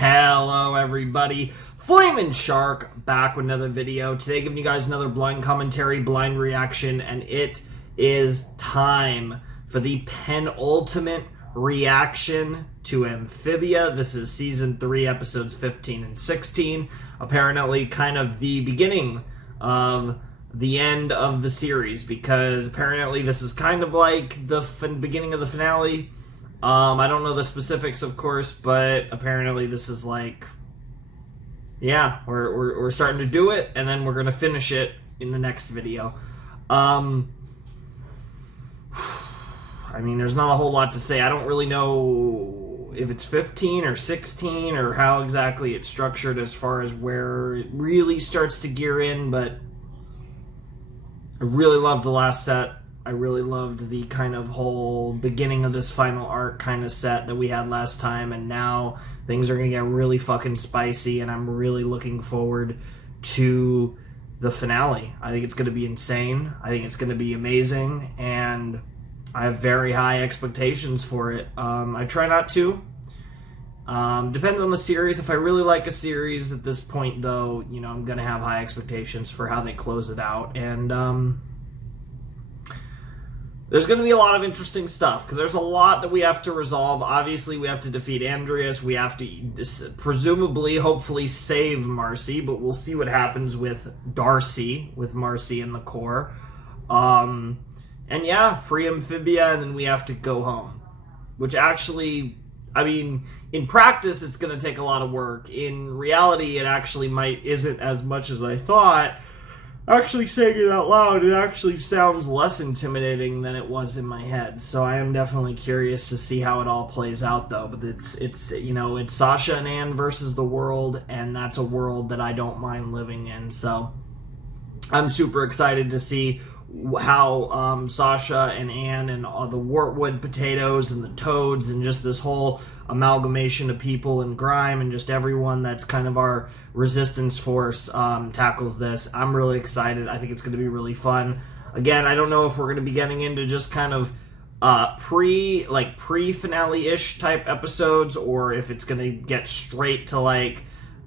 Hello everybody, Flamin' Shark back with another video. Today giving you guys another blind commentary, blind reaction, and it is time for the penultimate reaction to Amphibia. This is season 3, episodes 15 and 16. Apparently kind of the beginning of the end of the series, because apparently this is kind of like the beginning of the finale. I don't know the specifics, of course, but apparently this is like, yeah, we're starting to do it, and then we're gonna finish it in the next video. I mean, there's not a whole lot to say. I don't really know if it's 15 or 16 or how exactly it's structured as far as where it really starts to gear in, but I really loved the last set. I really loved the kind of whole beginning of this final arc kind of set that we had last time, and now things are going to get really fucking spicy, and I'm really looking forward to the finale. I think it's going to be insane. I think it's going to be amazing, and I have very high expectations for it. I try not to. Depends on the series. If I really like a series at this point, though, you know, I'm going to have high expectations for how they close it out, and there's going to be a lot of interesting stuff, because there's a lot that we have to resolve. Obviously, we have to defeat Andreas. We have to presumably, hopefully, save Marcy, but we'll see what happens with Darcy, with Marcy in the core. And yeah, free Amphibia, and then we have to go home. Which actually, I mean, in practice, it's going to take a lot of work. In reality, it actually isn't as much as I thought. Actually saying it out loud, it actually sounds less intimidating than it was in my head. So I am definitely curious to see how it all plays out, though. But it's you know, it's Sasha and Anne versus the world, and that's a world that I don't mind living in. So I'm super excited to see how Sasha and Anne and all the Wartwood potatoes and the toads and just this whole amalgamation of people and grime and just everyone that's kind of our resistance force tackles this. I'm really excited. I think it's going to be really fun. Again, I don't know if we're going to be getting into just kind of pre-finale-ish type episodes, or if it's going to get straight to, like,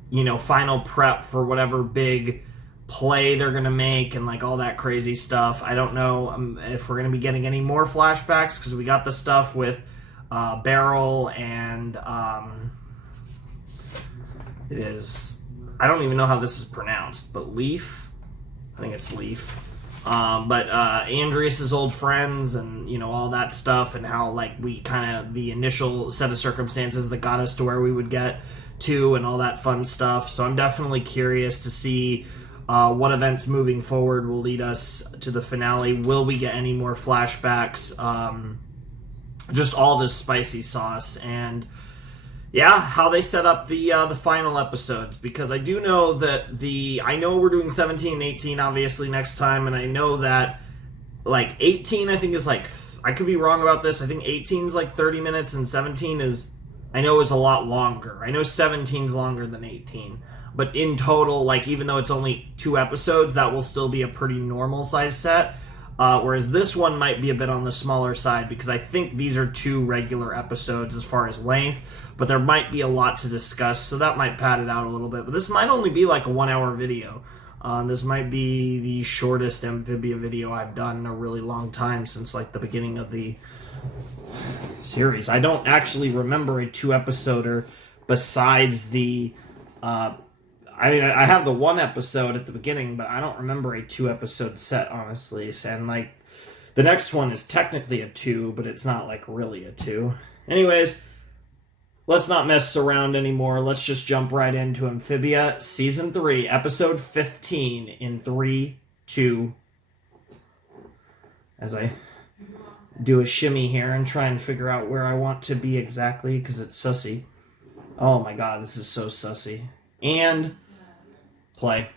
you know, final prep for whatever big play they're gonna make and like all that crazy stuff. I don't know if we're gonna be getting any more flashbacks, because we got the stuff with Beryl and it is, I don't even know how this is pronounced, but Leaf, I think it's Leaf, but Andreas's old friends, and you know, all that stuff, and how like we kind of, the initial set of circumstances that got us to where we would get to, and all that fun stuff. So I'm definitely curious to see what events moving forward will lead us to the finale. Will we get any more flashbacks? Just all this spicy sauce, and yeah, how they set up the final episodes, because I do know that I know we're doing 17 and 18 obviously next time, and I know that like 18 I think is like, I could be wrong about this, I think 18 is like 30 minutes and 17 is, I know, is a lot longer. I know 17 is longer than 18. But in total, like, even though it's only 2 episodes, that will still be a pretty normal size set. Whereas this one might be a bit on the smaller side, because I think these are 2 regular episodes as far as length. But there might be a lot to discuss, so that might pad it out a little bit. But this might only be like a 1-hour video. This might be the shortest Amphibia video I've done in a really long time, since like the beginning of the series. I don't actually remember a 2-episoder besides the I mean, I have the 1 episode at the beginning, but I don't remember a 2-episode set, honestly. And, like, the next one is technically a 2, but it's not, like, really a 2. Anyways, let's not mess around anymore. Let's just jump right into Amphibia, Season 3, Episode 15, in 3, 2... As I do a shimmy here and try and figure out where I want to be exactly, because it's sussy. Oh my god, this is so sussy. And play.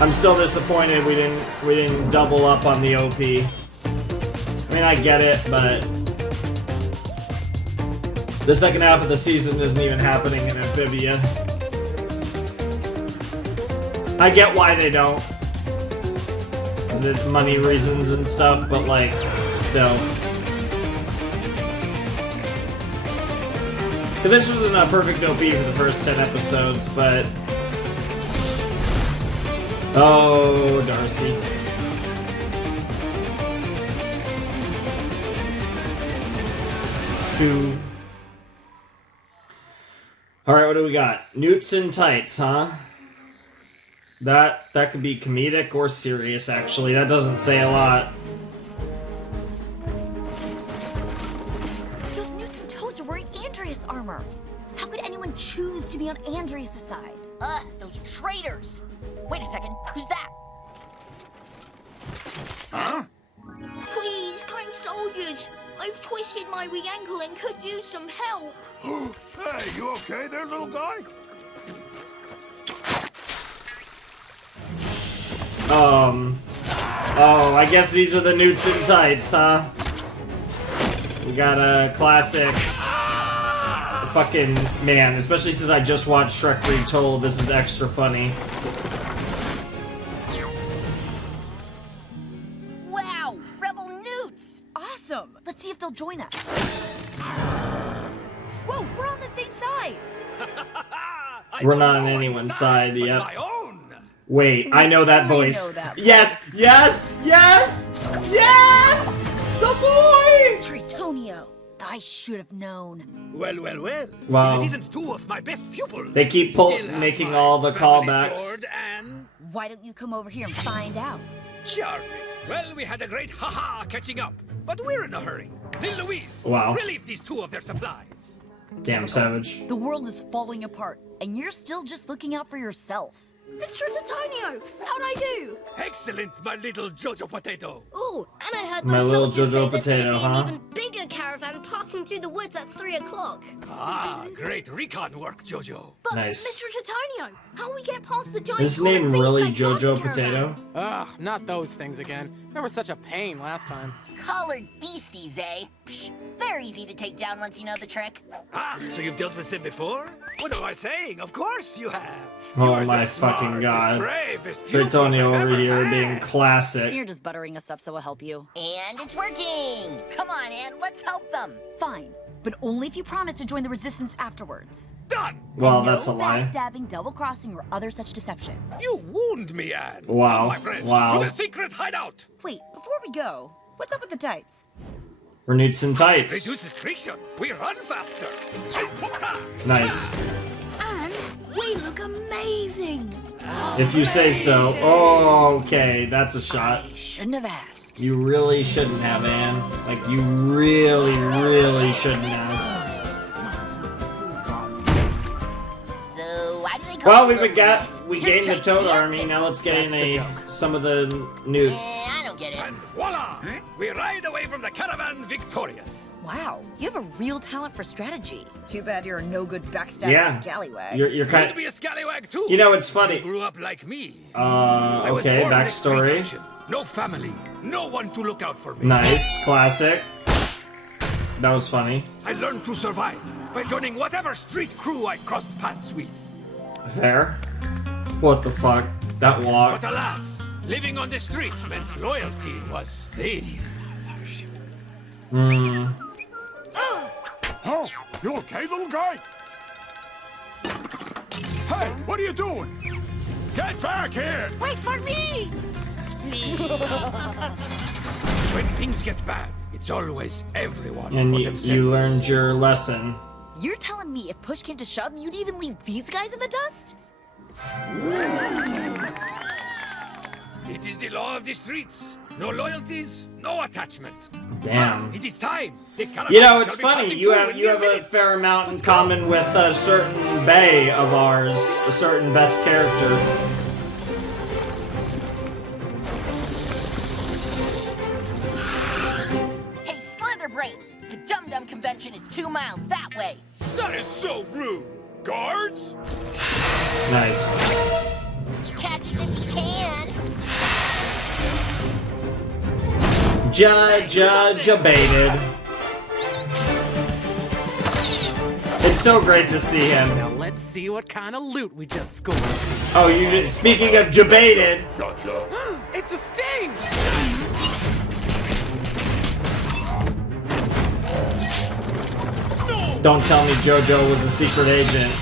I'm still disappointed we didn't double up on the OP. I mean, I get it, but the second half of the season isn't even happening in Amphibia. I get why they don't. There's money reasons and stuff, but like, still. This wasn't a perfect OP for the first 10 episodes, but... Oh, Darcy. Two. Alright, what do we got? Newts in tights, huh? That could be comedic or serious, actually. That doesn't say a lot. Those Newts and Toads are wearing Andreas armor. How could anyone choose to be on Andreas' side? Those traitors! Wait a second, who's that? Huh? Please, kind soldiers. I've twisted my wee ankle and could use some help. Hey, you okay there, little guy? Oh, I guess these are the Newts in tights, huh? We got a classic fucking man, especially since I just watched Shrek Retold. This is extra funny. Wow, rebel Newts! Awesome! Let's see if they'll join us. Whoa, we're on the same side! We're not on anyone's side, yep. My own. Wait, I know that voice. know that voice. Yes, yes, yes, yes! The boy! Tritonio! I should have known. Well. Wow. If it isn't two of my best pupils. They keep Still have making my all the family callbacks. sword and... Why don't you come over here and find out? Charming. Well, we had a great ha-ha catching up, but we're in a hurry. Lil Louise, Wow. relieve these two of their supplies. Damn savage. The world is falling apart, and you're still just looking out for yourself. Mr. Tritonio, how'd I do? Excellent, my little Jojo potato. Oh, and I heard My those little soldiers Jojo say there's potato, gonna be huh? an even bigger caravan passing through the woods at 3 o'clock. Ah, great recon work, Jojo. But, Nice. Mr. Tritonio, how will we get past the giant Is his name beast really that guard the Jojo caravan? Potato? Ugh, not those things again. They were such a pain last time. Colored beasties, eh? Psh, they're easy to take down once you know the trick. Ah, so you've dealt with them before? What am I saying? Of course you have. Oh You are my the fucking god. smartest, bravest pupils Tritonio I've over ever here had. being classic. You're just buttering us up so we'll help you. And it's working! Come on, Ann, let's help them. Fine, but only if you promise to join the resistance afterwards. Done! Well, No that's a lie. backstabbing, double-crossing, or other such deception. You wound me, Anne. Wow, Come, my friends, wow. to the secret hideout. Wait, before we go, what's up with the tights? We're Newts in tights. Reduces friction. We run faster. Nice. And we look amazing. If you say so. Oh, okay, that's a shot. Shouldn't have asked. You really shouldn't have, Anne. Like, you really, really shouldn't have. So, why do they call Well, you Little Louise? we You're gained the Toad gigantic. army. Now let's get That's in the joke. some of the Newts. I don't get it. And voila! We ride away from the caravan victorious. Wow, you have a real talent for strategy. Too bad you're a no-good backstabbing Yeah. scallywag. You're You'd kind be a scallywag too. You know, it's You funny. grew up like me. I was Okay, born in a street backstory. dungeon. No family. No one to look out for me. Nice, classic. That was funny. I learned to survive by joining whatever street crew I crossed paths with. Fair. What the fuck? That walk. But alas, living on the street meant loyalty was tedious. Hmm. Oh, you okay, little guy? Hey, what are you doing? Get back here! Wait for me! When things get bad, it's always everyone And for you themselves. learned your lesson. You're telling me if push came to shove, you'd even leave these guys in the dust? It is the law of the streets. No loyalties, no attachment. Damn. It is time. The caravan You know, shall it's be funny. passing You through have in you have mere a minutes. fair amount in common with a certain Bay of ours, a certain best character. Hey, Slitherbrains! The Dum Dum convention is 2 miles that way. That is so rude. Guards? Nice. Catch us if you can. Baited. It's so great to see him. Now let's see what kind of loot we just scored. Oh, speaking of debated. Gotcha. It's a sting! No! Don't tell me JoJo was a secret agent.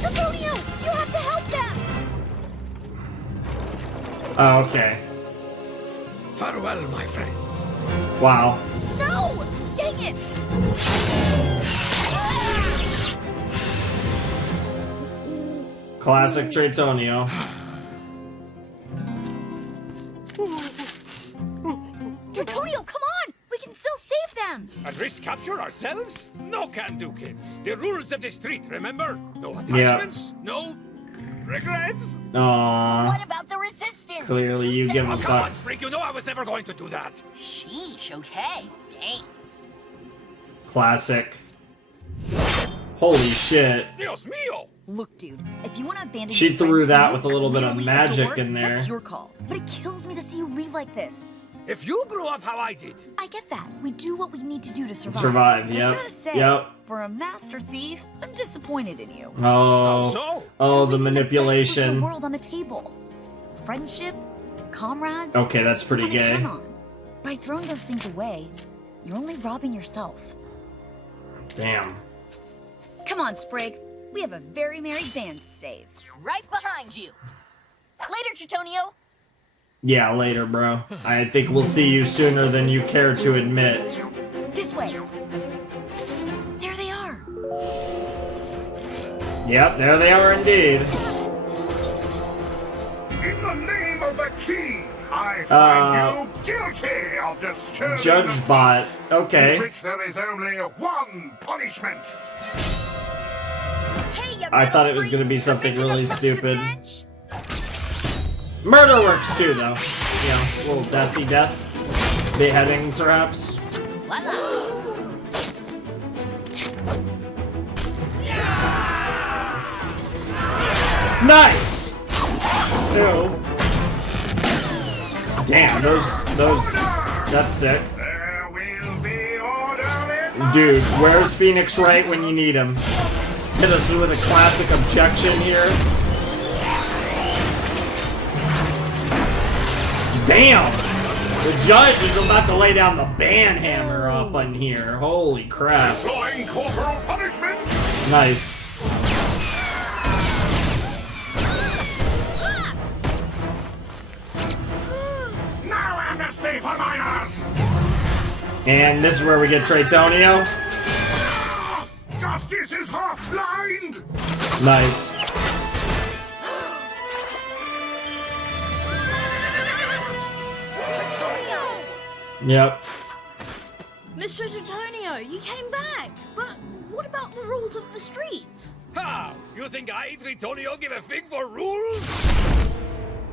Tritonio, you have to help them! Oh, okay. Farewell, my friends. Wow. No! Dang it! Classic Tritonio. Tritonio, come on! We can still save them! And risk capture ourselves? No can do, kids. The rules of the street, remember? No attachments, no regrets. Aww. What about the resistance? Clearly you said- give a Oh, come on, fuck. Sprig, you know I was never going to do that. Sheesh, okay. Dang. Classic. Holy shit. Dios mío! Look, dude, if you want to abandon She your threw friends that who with a little bit of clearly magic adore, in there. That's your call. But it kills me to see you leave like this. If you grew up how I did, I get that. We do what we need to do to survive. Survive, But yep. I gotta say, Yep. for a master thief, I'm disappointed in you. Oh. so? Oh, the You're leaving best foot in manipulation. the world on the table. Friendship, comrades. Okay, that's pretty something to gay. count on. By throwing those things away, you're only robbing yourself. Damn. Come on, Sprig. We have a very married band to save. Right behind you. Later, Tritonio. Yeah, later, bro. I think we'll see you sooner than you care to admit. This way. There they are. Yep, there they are indeed. In the name of the king, I find you guilty of disturbing Judge the Bot. peace, Okay. in which there is only one punishment. Hey, you I thought it was gonna be something really stupid. Murder works too, though. You know, a little deathy death. Beheading, perhaps. Voila. Nice! Ew. Damn, that's sick. There will be order in my Dude, where's Phoenix Wright when you need him? Hit us with a classic objection here. Damn! The judge is about to lay down the ban hammer up in here. Holy crap. deploying corporal punishment. Nice. No amnesty for minors. And this is where we get Tritonio. Justice is half blind. Nice. Yep. Mr. Tritonio, you came back. But what about the rules of the streets? How? You think I, Tritonio, give a fig for rules?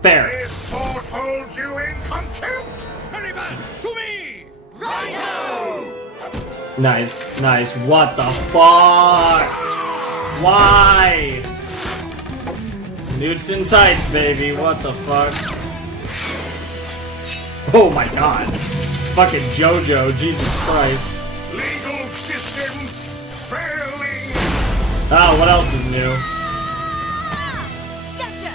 Fair. This court holds you in contempt. Hurry, man, to me! Nice, nice. What the fuck? Why? Newts and tights, baby. What the fuck? Oh my god. Fucking JoJo, Jesus Christ. Legal system failing. Oh, what else is new? Gotcha!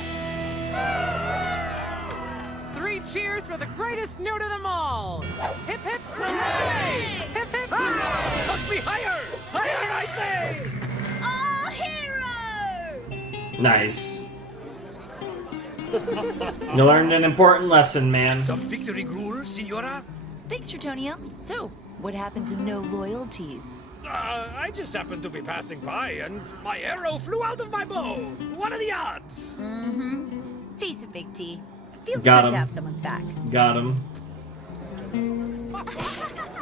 3 cheers for the greatest newt of them all! Hip hip hooray! Hip hip hooray! Touch me higher! Higher, I say! Our hero! Nice. You learned an important lesson, man. Some victory gruel, Signora? Thanks, Tritonio. So, what happened to no loyalties? I just happened to be passing by, and my arrow flew out of my bow. What are the odds? Face it, Big T. Feels Got good him. to have someone's back. Got him.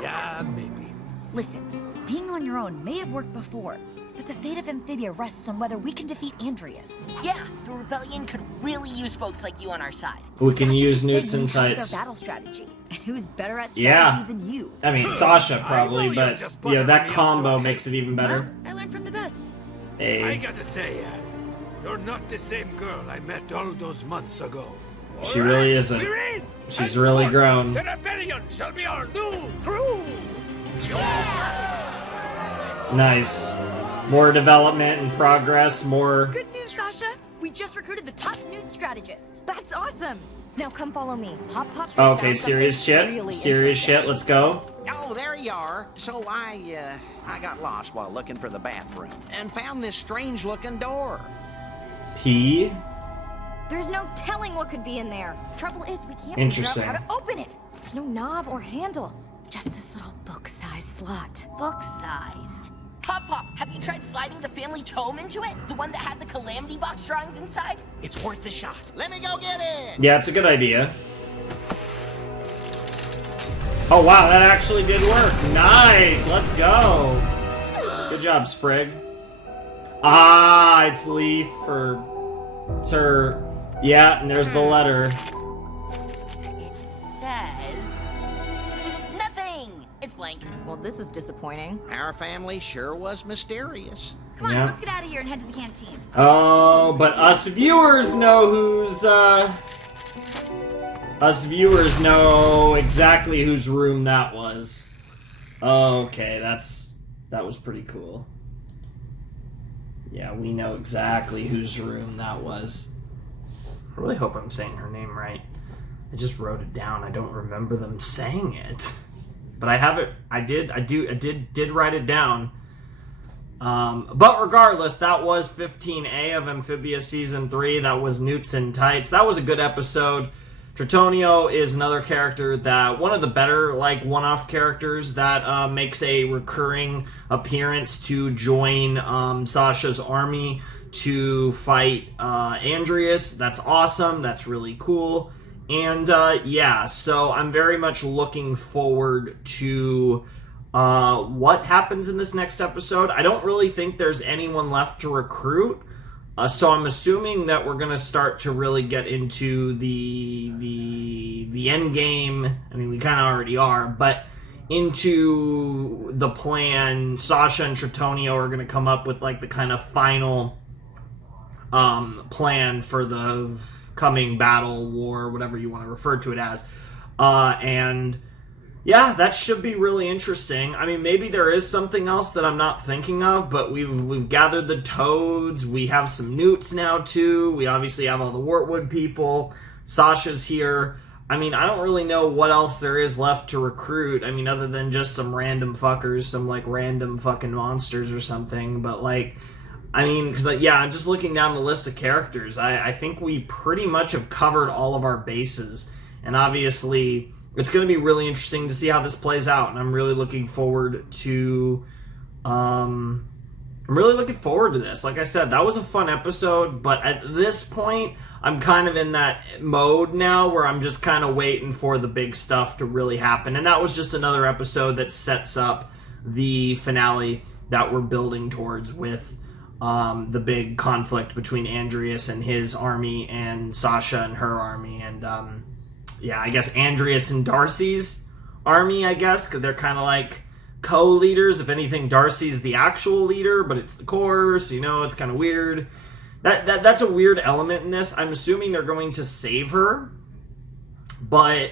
Yeah, maybe. Listen, being on your own may have worked before, but the fate of Amphibia rests on whether we can defeat Andreas. Yeah, the rebellion could really use folks like you on our side. We can Sasha use just said Newts you and have tights. Their battle strategy, and who's better at Yeah. strategy than you? I mean, Sasha I know probably, you're but just yeah, that buttering me up, combo so- makes it even better. Well, I learned from the best. I Hey, gotta say, you're not the same girl I met all those months ago. she really isn't. We're in! She's really Henceforth, grown. The rebellion shall be our new crew! Nice. More development and progress, more... Good news, Sasha. We just recruited the top Newt strategist. That's awesome. Now come follow me. Hop just Okay, found serious something shit. really Serious interesting. shit. Let's go. Oh, there you are. So I got lost while looking for the bathroom and found this strange-looking door. P. There's no telling what could be in there. Trouble is, we can't figure out Interesting. how to open it. There's no knob or handle. Just this little book-sized slot. Book-sized. Pop, have you tried sliding the family tome into it? The one that had the Calamity Box drawings inside? It's worth the shot. Let me go get it. Yeah, it's a good idea. Oh wow, that actually did work. Nice, let's go. Good job, Sprig. Ah, it's Leaf for Sir. Yeah, and there's the letter. It says... nothing! It's blank. Well, this is disappointing. Our family sure was mysterious. Come on, Yeah. let's get out of here and head to the canteen. Oh, but us viewers know who's, us viewers know exactly whose room that was. Okay, that was pretty cool. Yeah, we know exactly whose room that was. I really hope I'm saying her name right. I just wrote it down. I don't remember them saying it. But I have it. I did write it down. But regardless, that was 15A of Amphibia Season 3. That was Newts in Tights. That was a good episode. Tritonio is another character that, one of the better, like, one-off characters that makes a recurring appearance to join Sasha's army to fight Andreas. That's awesome. That's really cool. And, yeah, so I'm very much looking forward to what happens in this next episode. I don't really think there's anyone left to recruit. So I'm assuming that we're going to start to really get into the end game. I mean, we kind of already are, but into the plan. Sasha and Tritonio are going to come up with, like, the kind of final plan for the coming battle, war, whatever you want to refer to it as. And yeah, that should be really interesting. I mean, maybe there is something else that I'm not thinking of, but we've gathered the toads. We have some newts now too. We obviously have all the Wartwood people. Sasha's here. I mean, I don't really know what else there is left to recruit. I mean, other than just some random fuckers, some like random fucking monsters or something. But like, I mean, because yeah, I'm just looking down the list of characters. I think we pretty much have covered all of our bases, and obviously it's going to be really interesting to see how this plays out, and I'm really looking forward to this. Like I said, that was a fun episode, but at this point, I'm kind of in that mode now where I'm just kind of waiting for the big stuff to really happen, and that was just another episode that sets up the finale that we're building towards with the big conflict between Andreas and his army and Sasha and her army, and yeah, I guess Andreas and Darcy's army, I guess, because they're kind of like co-leaders. If anything, Darcy's the actual leader, but it's the chorus, you know, it's kind of weird. That's a weird element in this. I'm assuming they're going to save her, but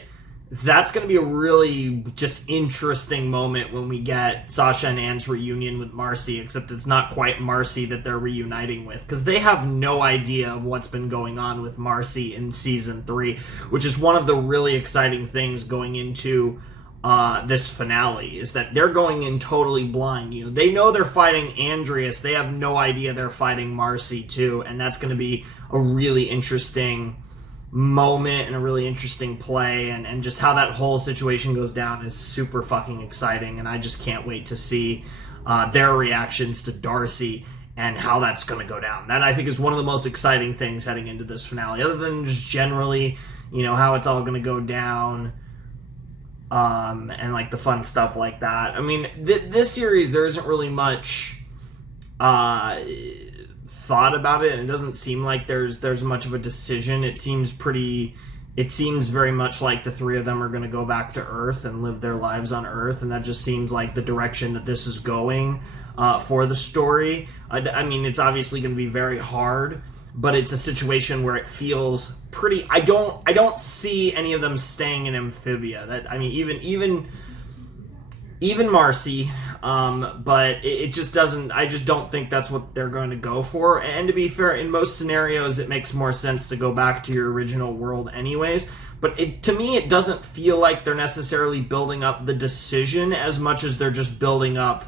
that's going to be a really just interesting moment when we get Sasha and Anne's reunion with Marcy, except it's not quite Marcy that they're reuniting with, because they have no idea of what's been going on with Marcy in Season 3, which is one of the really exciting things going into this finale, is that they're going in totally blind. You know, they know they're fighting Andreas, they have no idea they're fighting Marcy too, and that's going to be a really interesting moment and a really interesting play, and just how that whole situation goes down is super fucking exciting, and I just can't wait to see their reactions to Darcy and how that's going to go down. That, I think, is one of the most exciting things heading into this finale, other than just generally, you know, how it's all going to go down, and like the fun stuff like that. I mean, this series, there isn't really much thought about it, and it doesn't seem like there's much of a decision. It seems very much like the three of them are going to go back to Earth and live their lives on Earth, and that just seems like the direction that this is going for the story. I mean, it's obviously going to be very hard, but it's a situation where it feels pretty. I don't see any of them staying in Amphibia. That, I mean, even Marcy, but it just doesn't. I just don't think that's what they're going to go for. And to be fair, in most scenarios, it makes more sense to go back to your original world, anyways. But to me, it doesn't feel like they're necessarily building up the decision as much as they're just building up.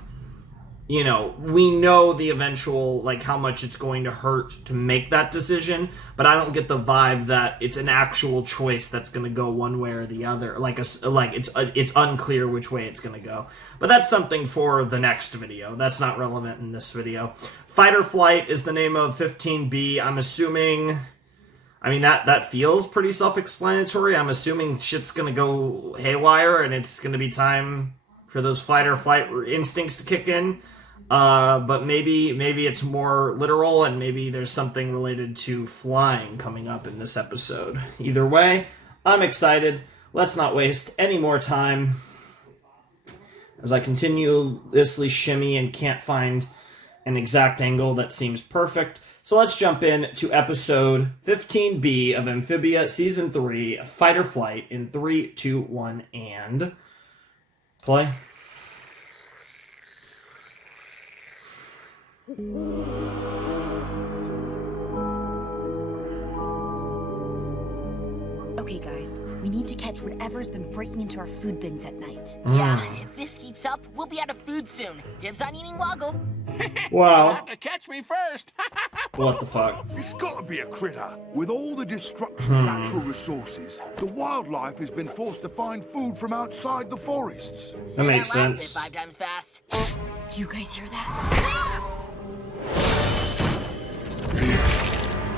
You know, we know the eventual, like, how much it's going to hurt to make that decision, but I don't get the vibe that it's an actual choice that's going to go one way or the other. It's unclear which way it's going to go. But that's something for the next video. That's not relevant in this video. Fight or Flight is the name of 15B. I'm assuming... I mean, that feels pretty self-explanatory. I'm assuming shit's going to go haywire, and it's going to be time for those fight or flight instincts to kick in. But maybe it's more literal, and maybe there's something related to flying coming up in this episode. Either way, I'm excited. Let's not waste any more time as I continuously shimmy and can't find an exact angle that seems perfect. So let's jump in to episode 15B of Amphibia Season 3, Fight or Flight, in 3, 2, 1, and play. Okay, guys, we need to catch whatever's been breaking into our food bins at night. Yeah, if this keeps up, we'll be out of food soon. Dibs on eating Woggle. Wow. Have to catch me first. What the fuck? It's gotta be a critter. With all the destruction of natural resources, the wildlife has been forced to find food from outside the forests. That makes Say that last bit sense. 5 times fast. Do you guys hear that?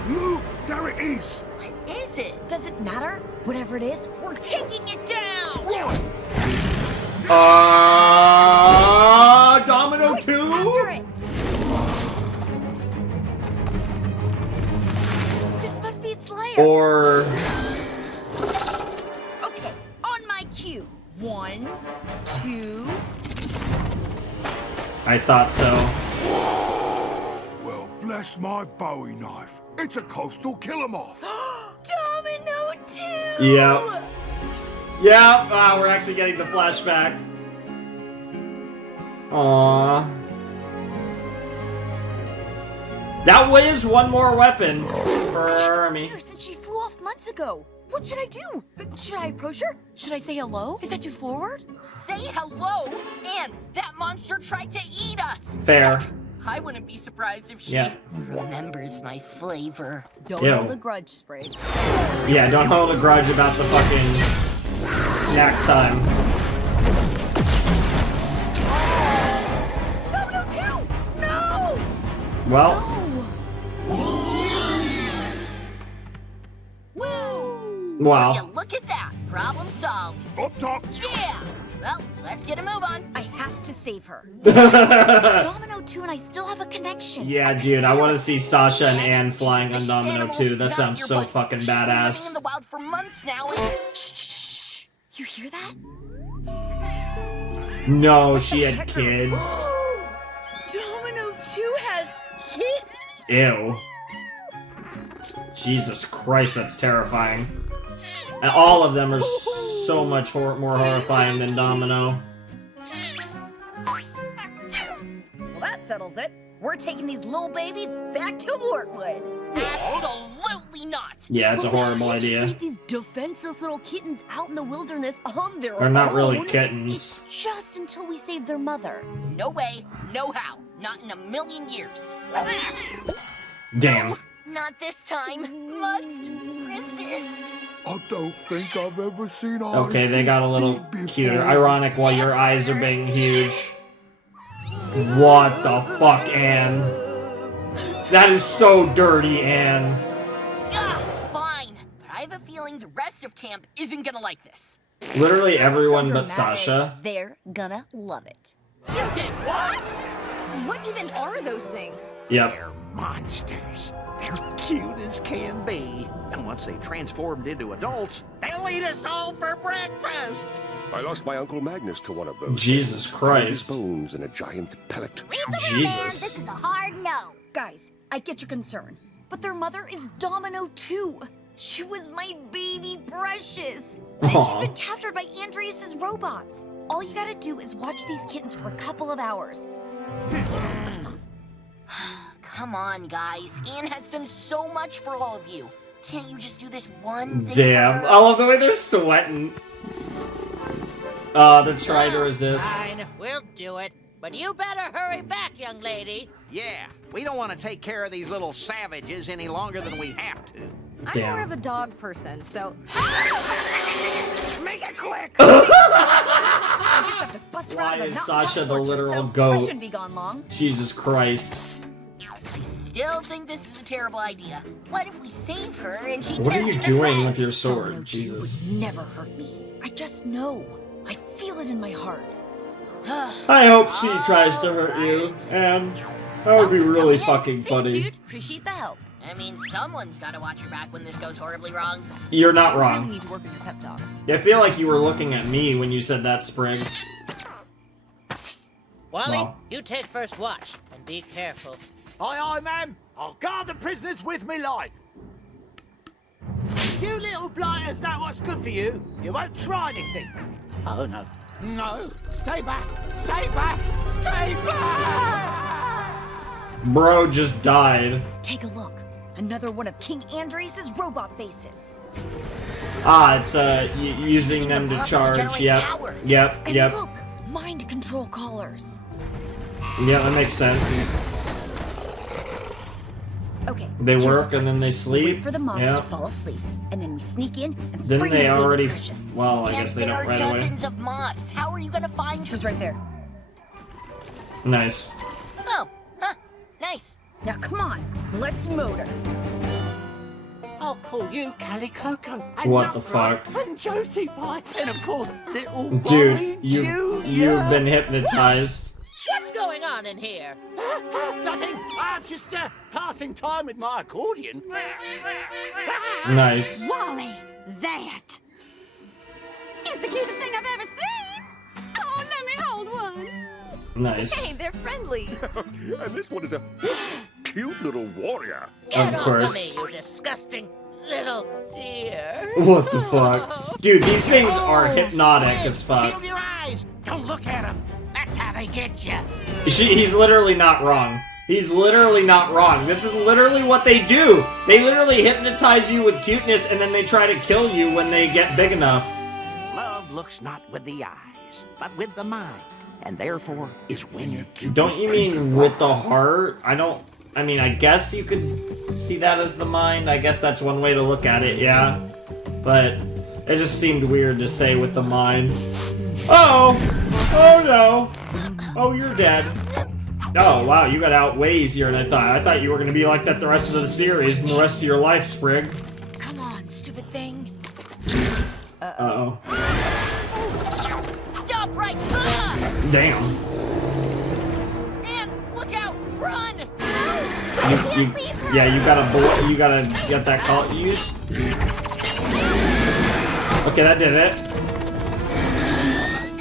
Look, there it is. What is it? Does it matter? Whatever it is, we're taking it down! Domino 2? After it! This must be its lair. Or... Okay, on my cue. 1, 2... I thought so. Well, bless my Bowie knife. It's a coastal killer moth. Domino 2! Yep. Yeah, wow, we're actually getting the flashback. Aww. That was one more weapon for our army. I've seen her since she flew off months ago. What should I do? Should I approach her? Should I say hello? Is that too forward? Say hello, and that monster tried to eat us. Fair. I wouldn't be surprised if she remembers my flavor. Don't Ew. hold a grudge, Sprig. Yeah, don't hold a grudge about the fucking snack time. Domino 2! No! Well, Woo! wow. Yeah, look at that. Problem solved. Up top. Yeah. Well, let's get a move on. I have to save her. Domino 2 and I still have a connection. Yeah, dude, I want to see Sasha and Anne She's a flying on vicious Domino animal, 2. That not sounds your so butt. fucking She's been living in badass. the wild for months now. And... Shh. You hear that? No, she had kids. Domino 2 has kittens? Ew. Jesus Christ, that's terrifying. And all of them are so much more horrifying than Domino. Well, that settles it. We're taking these little babies back to Wartwood. Absolutely not. Yeah, it's a horrible Just idea. leave these defenseless little kittens out in the wilderness on their own. They're not really kittens. It's just until we save their mother. No way, no how. Not in a million years. Damn. Not this time. Must resist. I don't think I've ever seen eyes Okay, they got a little this big cuter. before. Ironic while your eyes are being huge. What the fuck, Anne? That is so dirty, Anne. Fine. But I have a feeling the rest of camp isn't gonna like this. Literally everyone So but dramatic. Sasha. They're gonna love it. You did what? What even are those things? Yep. They're monsters. They're cute as can be. And once they've transformed into adults, they'll eat us all for breakfast. I lost my Uncle Magnus to one of those. Jesus Found his Christ. bones in a giant pellet. Jesus. a hard no. Guys, I get your concern, but their mother is Domino 2. She was my baby precious. And she's Aw. been captured by Andreas's robots. All you gotta do is watch these kittens for a couple of hours. Come on, guys. Anne has done so much for all of you. Can't you just do this one thing? Damn. for her? I love the way they're sweating. They're trying to resist. Fine, we'll do it. But you better hurry back, young lady. Yeah, we don't want to take care of these little savages any longer than we have to. I'm Damn. more of a dog person, so Make it quick! I just have to bust Why around the is mountain Sasha top the fortress, literal so goat? I shouldn't be gone long. Jesus Christ. I still think this is a terrible idea. What if we save her and she What are turns you into doing friends? with your Domino sword? 2 Jesus. would never hurt me. I just know. I feel it in my heart. I hope she tries to hurt you, and that would be really fucking Thanks, funny. dude. Appreciate the help. I mean, someone's got to watch your back when this goes horribly wrong. You're not You really wrong. need to work on your pep talks. I feel like you were looking at me when you said that, Sprig. Wally, Well. you take first watch and be careful. Aye, aye, ma'am. I'll guard the prisoners with me life. You little blighters know what's good for you. You won't try anything. Oh, no. No. Stay back. Stay back. Stay back! Bro just died. Take a look. Another one of King Andrias's robot bases. Ah, it's using them to moths to charge. generate Yep. power. Yep. And Yep. look, mind control collars. Yeah, that makes sense. Okay. They here's work the and then they We sleep. wait for the moths Yeah. to fall asleep, and then we sneak in and Didn't free they my baby already? precious. Well, I And guess they there don't are right away. dozens of moths. How are you gonna find She's right there. Nice. Oh, huh. Nice. Now come on, let's motor. I'll call you Callie Coco. What the fuck? And Josie Pie. And of course, little Dude, Bonnie you've Junior. been hypnotized. What's going on in here? Nothing. I'm just passing time with my accordion. Nice. Wally, that is the cutest thing I've ever seen. Oh, let me hold one. Nice. hey, they're friendly. And this one is a cute little warrior. Get Of off course. of me, you disgusting little dear. What the fuck? Dude, these things are hypnotic as fuck. Shield your eyes! Don't look at them! That's how they get you! He's literally not wrong. He's literally not wrong. This is literally what they do. They literally hypnotize you with cuteness and then they try to kill you when they get big enough. Love looks not with the eyes, but with the mind. And therefore is when you keep. Don't you mean with the heart? I mean, I guess you could see that as the mind. I guess that's one way to look at it, yeah. But it just seemed weird to say with the mind. Oh! Oh no! Oh, you're dead. Oh, wow, you got out way easier than I thought. I thought you were gonna be like that the rest of the series and the rest of your life, Sprig. Come on, stupid thing. Uh-oh. Stop right there! Damn. And look out! Run! Yeah, you gotta get that call used. Okay, that did it.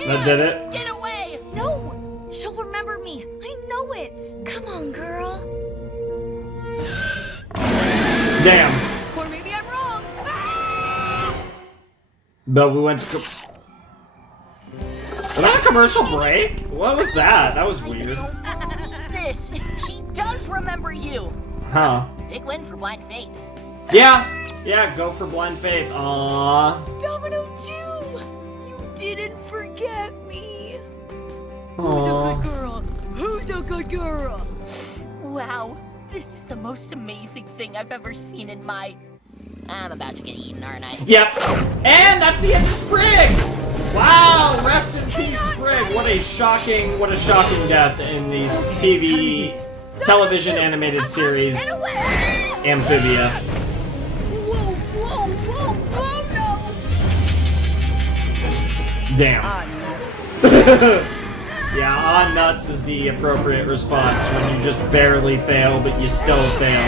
That did it. Get away! No, she'll remember me. I know it. Come on, girl. Damn. Or maybe I'm wrong. But we went to. Was that a commercial break? What was that? That was weird. Don't believe this! She does remember you! Huh. Big win for Blind Faith. Yeah. Yeah, go for blind faith. Aww. Domino 2! You didn't forget me. Aww. Girl, who's a good girl? Wow, this is the most amazing thing I've ever seen in my... I'm about to get eaten, aren't I? Yep. And that's the end of Sprig! Wow, rest in peace, Sprig. What a shocking death in these TV, television animated series, Amphibia. Whoa, whoa, whoa, whoa, no! Damn. Ah, nuts. Yeah, on nuts is the appropriate response when you just barely fail, but you still fail.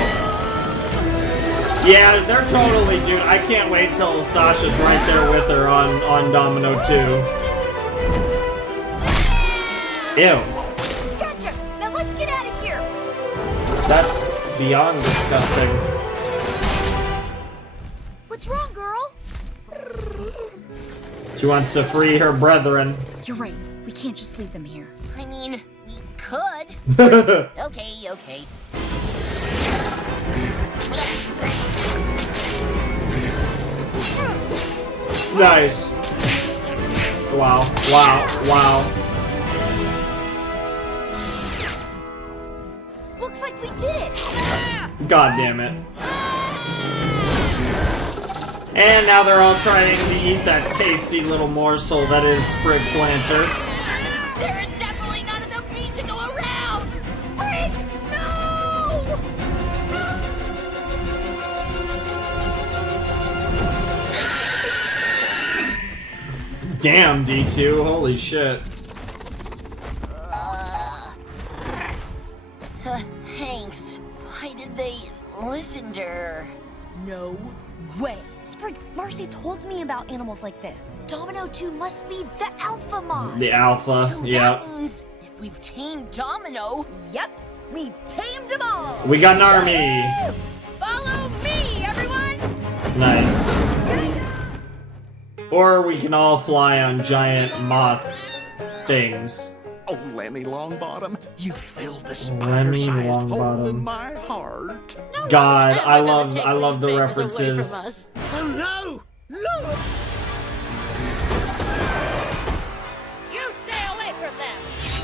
Yeah, they're totally, dude. I can't wait till Sasha's right there with her on Domino 2. Ew. Gotcha! Now let's get out of here! That's beyond disgusting. What's wrong, girl? She wants to free her brethren. You're right. We can't just leave them here. I mean, we could. Okay. Nice. Wow. Looks like we did it! God damn it. And now they're all trying to eat that tasty little morsel that is Sprig Planter. There is definitely not enough meat to go around! Sprig, no! Damn, D2. Holy shit. Thanks. Why did they listen to her? No way. Sprig, Marcy told me about animals like this. Domino 2 must be the alpha moth. The alpha, So yeah. that means if we've tamed Domino... Yep, we've tamed them all. We got an army. Follow me, everyone. Nice. Or we can all fly on giant moth things. Oh, Lemmy Longbottom, you filled the Lemmy spider-sized hole Longbottom. in my heart. God, I love the references. Oh no! Look! You stay away from them.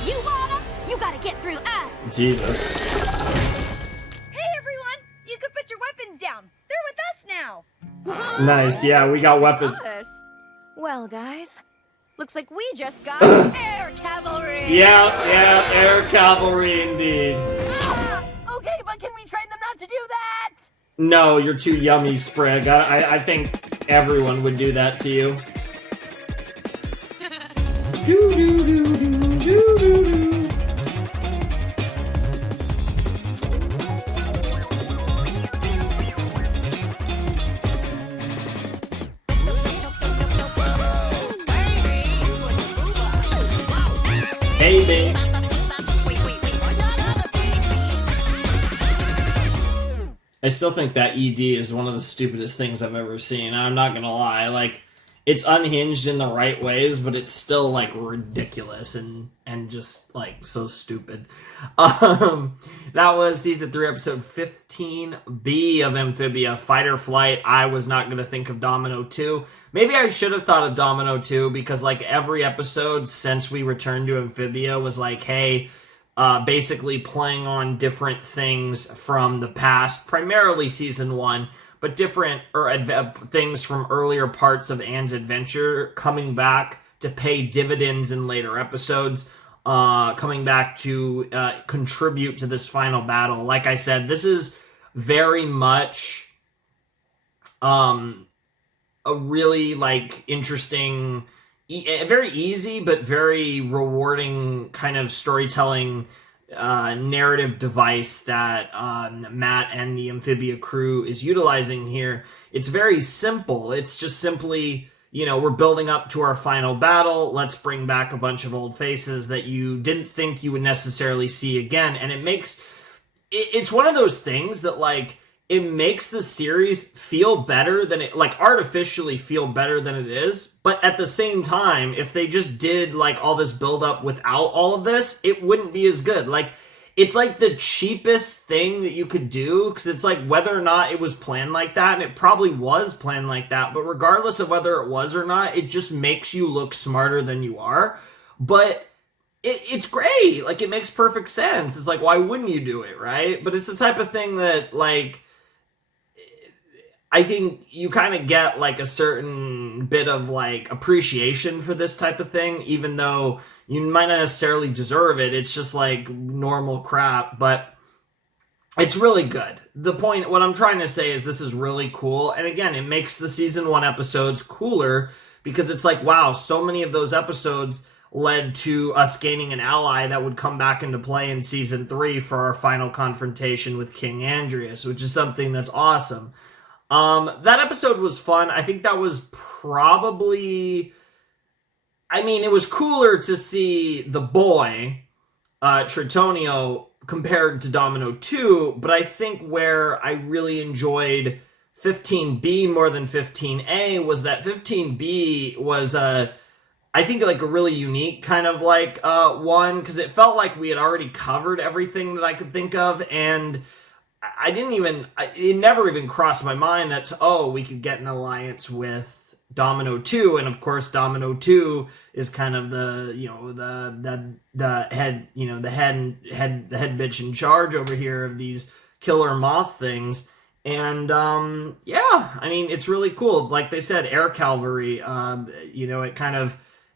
You want them? You gotta get through us. Jesus. Hey, everyone. You can put your weapons down. They're with us now. Nice, yeah, we got weapons. Well, guys, looks like we just got air cavalry. Yeah, air cavalry indeed. Okay, but can we train them not to do that? No, you're too yummy, Sprig. I think everyone would do that to you. Baby. I still think that ED is one of the stupidest things I've ever seen. I'm not gonna lie. Like, it's unhinged in the right ways, but it's still, like, ridiculous and just, like, so stupid. That was Season 3, Episode 15B of Amphibia, Fight or Flight. I was not gonna think of Domino 2. Maybe I should have thought of Domino 2, because, like, every episode since we returned to Amphibia was like, hey, basically playing on different things from the past, primarily Season 1, but different things from earlier parts of Anne's adventure coming back to pay dividends in later episodes, coming back to contribute to this final battle. Like I said, this is very much a really, like, interesting, very easy but very rewarding kind of storytelling narrative device that Matt and the Amphibia crew is utilizing here. It's very simple. It's just simply, you know, we're building up to our final battle. Let's bring back a bunch of old faces that you didn't think you would necessarily see again. And it's one of those things that, like, it makes the series feel better than it, like, artificially feel better than it is. But at the same time, if they just did, like, all this build up without all of this, it wouldn't be as good. Like, it's like the cheapest thing that you could do, because it's like whether or not it was planned like that, and it probably was planned like that, but regardless of whether it was or not, it just makes you look smarter than you are. But it's great. Like, it makes perfect sense. It's like, why wouldn't you do it, right? But it's the type of thing that, like, I think you kind of get, like, a certain bit of, like, appreciation for this type of thing, even though you might not necessarily deserve it. It's just, like, normal crap, but it's really good. The point, what I'm trying to say is this is really cool, and again, it makes the Season 1 episodes cooler, because it's like, wow, so many of those episodes led to us gaining an ally that would come back into play in Season 3 for our final confrontation with King Andreas, which is something that's awesome. That episode was fun. I think that was probably, I mean, it was cooler to see the boy, Tritonio, compared to Domino 2, but I think where I really enjoyed 15B more than 15A was that 15B was I think like a really unique kind of like one, because it felt like we had already covered everything that I could think of, and it never even crossed my mind that, we could get an alliance with Domino 2, and of course Domino 2 is kind of the head, the head bitch in charge over here of these killer moth things. And it's really cool. Like they said, air cavalry,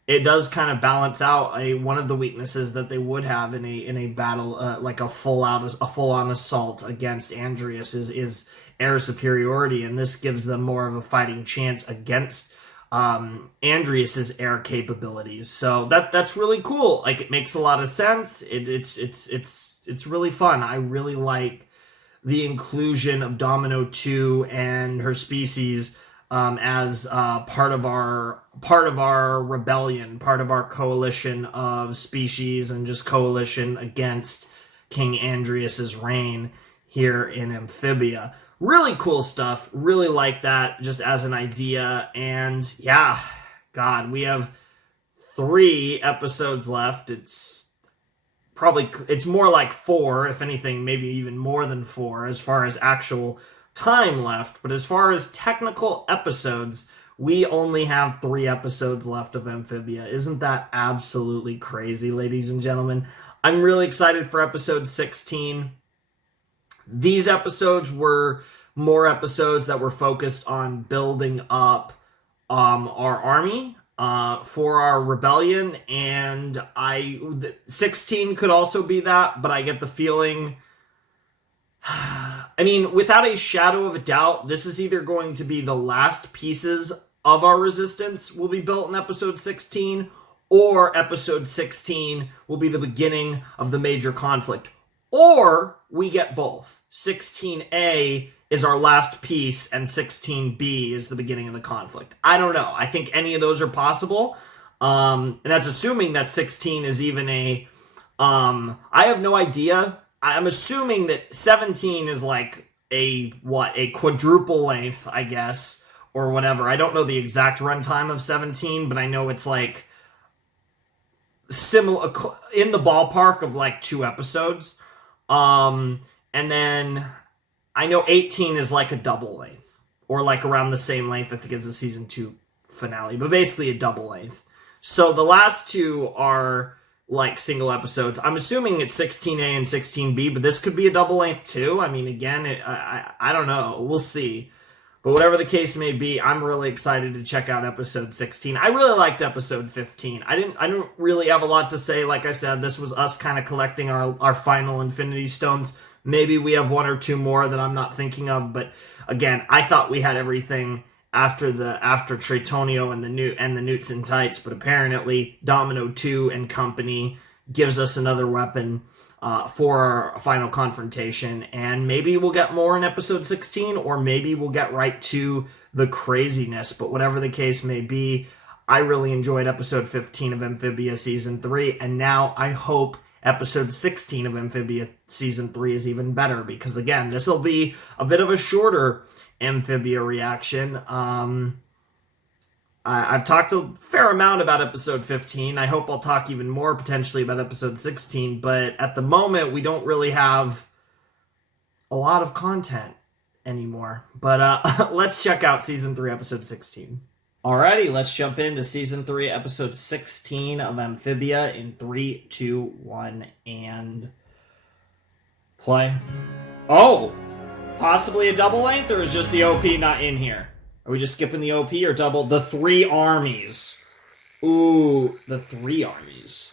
it does kind of balance out one of the weaknesses that they would have in a battle, like a full on assault against Andreas is air superiority, and this gives them more of a fighting chance against Andreas's air capabilities. So that's really cool. Like, it makes a lot of sense. It's really fun. I really like the inclusion of Domino 2 and her species as part of our rebellion, part of our coalition of species, and just coalition against King Andreas's reign here in Amphibia. Really cool stuff. Really like that just as an idea. And yeah, God, we have 3 episodes left. It's more like 4, if anything, maybe even more than 4 as far as actual time left. But as far as technical episodes, we only have 3 episodes left of Amphibia. Isn't that absolutely crazy, ladies and gentlemen? I'm really excited for episode 16. These episodes were more episodes that were focused on building up our army for our rebellion, and 16 could also be that, but I get the feeling, without a shadow of a doubt, this is either going to be the last pieces of our resistance will be built in episode 16, or episode 16 will be the beginning of the major conflict. Or we get both. 16A is our last piece, and 16B is the beginning of the conflict. I don't know. I think any of those are possible. And that's assuming that 16 is even I have no idea. I'm assuming that 17 is like a quadruple length, I guess, or whatever. I don't know the exact runtime of 17, but I know it's like similar, in the ballpark of like 2 episodes. And then I know 18 is like a double length, or like around the same length, I think, as the season 2 finale, but basically a double length. So the last 2 are like single episodes. I'm assuming it's 16A and 16B, but this could be a double length too. Again, I don't know. We'll see. But whatever the case may be, I'm really excited to check out episode 16. I really liked episode 15. I didn't really have a lot to say. Like I said, this was us kind of collecting our final Infinity Stones. Maybe we have 1 or 2 more that I'm not thinking of, but again, I thought we had everything after Tritonio and the Newts and Tights, but apparently Domino 2 and company gives us another weapon for our final confrontation, and maybe we'll get more in episode 16, or maybe we'll get right to the craziness. But whatever the case may be, I really enjoyed episode 15 of Amphibia Season 3, and now I hope episode 16 of Amphibia Season 3 is even better, because again, this will be a bit of a shorter Amphibia reaction. I've talked a fair amount about episode 15. I hope I'll talk even more potentially about episode 16, but at the moment, we don't really have a lot of content anymore. But let's check out Season 3, Episode 16. Alrighty, let's jump into Season 3, Episode 16 of Amphibia in 3, 2, 1, and play. Oh! Possibly a double length, or is just the OP not in here? Are we just skipping the OP or double? The 3 armies. Ooh, the 3 armies.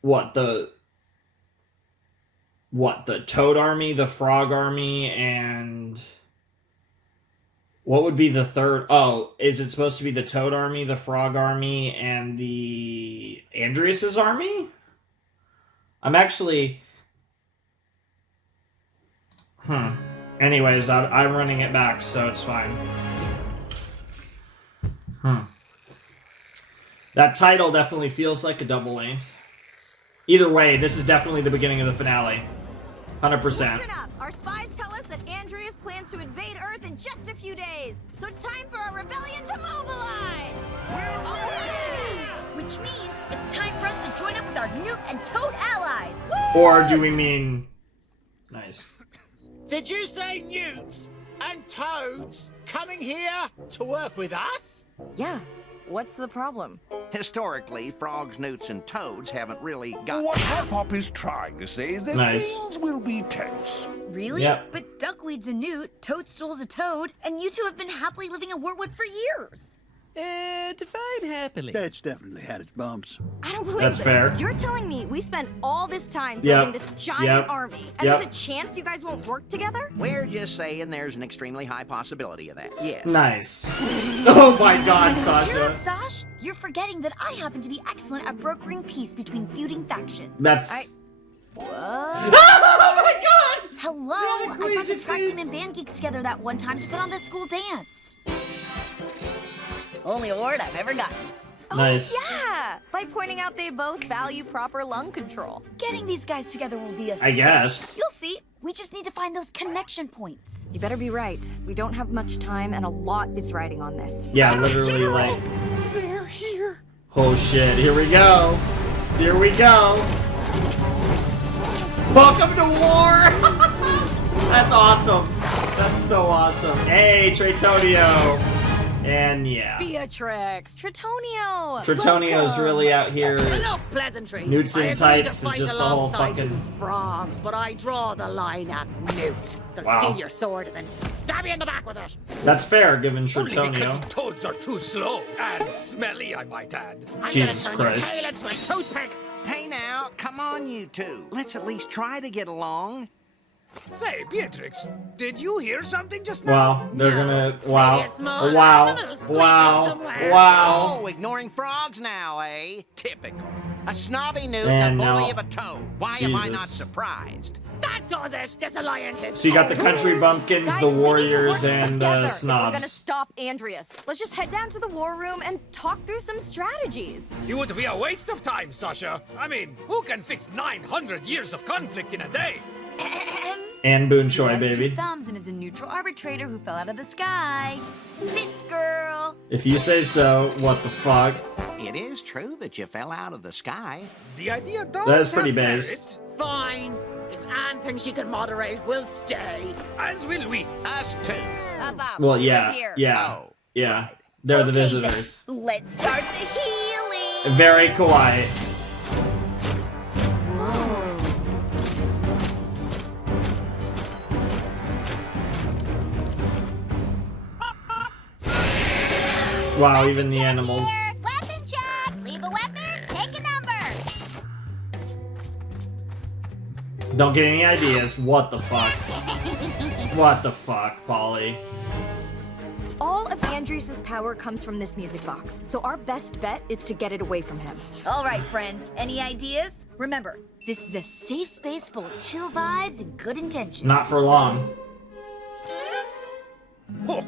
What, the Toad Army, the Frog Army, and... what would be the third? Oh, is it supposed to be the Toad Army, the Frog Army, and the Andreas's army? I'm actually... Anyways, I'm running it back, so it's fine. That title definitely feels like a double length. Either way, this is definitely the beginning of the finale. 100%. Listen up. Our spies tell us that Andreas plans to invade Earth in just a few days. So it's time for our rebellion to mobilize. Which means it's time for us to join up with our Newt and Toad allies. Or do we mean... Nice. Did you say newts and toads coming here to work with us? Yeah. What's the problem? Historically, frogs, newts, and toads haven't really got... What Hop Pop is trying to say is that Nice. things will be tense. Really? Yep. But Duckweed's a Newt, Toadstool's a Toad, and you two have been happily living in Wortwood for years. Define happily. That's definitely had its bumps. I don't believe That's this. fair. You're telling me we spent all this time Yep. building this giant Yep. army, and Yep. there's a chance you guys won't work together? We're just saying there's an extremely high possibility of that, yes. Nice. Oh my god, Cheer up, Sasha. Sash. You're forgetting that I happen to be excellent at brokering peace between feuding factions. That's... What? Oh my god! Hello! I brought the track team and band geeks together that one time to put on the school dance. Only award I've ever gotten. Nice. Yeah! By pointing out they both value proper lung control. Getting these guys together will be a I guess. You'll see. We just need to find those connection points. You better be right. We don't have much time, and a lot is riding on this. Yeah, literally like... They're here. Oh shit, here we go. Here we go. Welcome to war! That's awesome. That's so awesome. Hey, Tritonio. And yeah. Beatrix, Tritonio. Tritonio's really out here. Enough pleasantries. Newts I and agree tights to is fight just the whole alongside fucking... you frogs, but I draw the line at newts. They'll Wow. steal your sword and then stab you in the back with it. That's fair, given Only because Tritonio. you toads are too slow and smelly, I might add. I'm Jesus gonna turn Christ. your tail into a toothpick. Hey now, come on you two. Let's at least try to get along. Say, Beatrix, did you hear something just now? Wow, they're gonna... Maybe Wow. a small Wow. animal squeaking Wow. somewhere. Wow. Oh, ignoring frogs now, eh? Typical. A snobby newt And and a bully now- of a toad. Why am I Jesus. not surprised? That does it. This alliance is So you got the country bumpkins, Guys, the we need to warriors, work and together if We're gonna snobs. stop Andreas. Let's just head down to the war room and talk through some strategies. It would be a waste of time, Sasha. I mean, who can fix 900 years of conflict in a day? And Boon He Choi, has two baby. thumbs and is a neutral arbitrator who fell out of the sky. This girl. If you say so, what the fuck? It is true that you fell out of the sky. The idea does That is pretty have base. merit, fine. If Anne thinks she can moderate, we'll stay. as will we. Us too. Up. Well, we yeah, live here. yeah, Oh, yeah. They're the Okay, then, visitors. let's start the healing. Very quiet. Wow, even the animals. Weapon check! Leave a weapon, take a number! Don't get any ideas. What the fuck? What the fuck, Polly? All of Andreas' power comes from this music box, so our best bet is to get it away from him. All right, friends. Any ideas? Remember, this is a safe space full of chill vibes and good intentions. Not for long. Oh,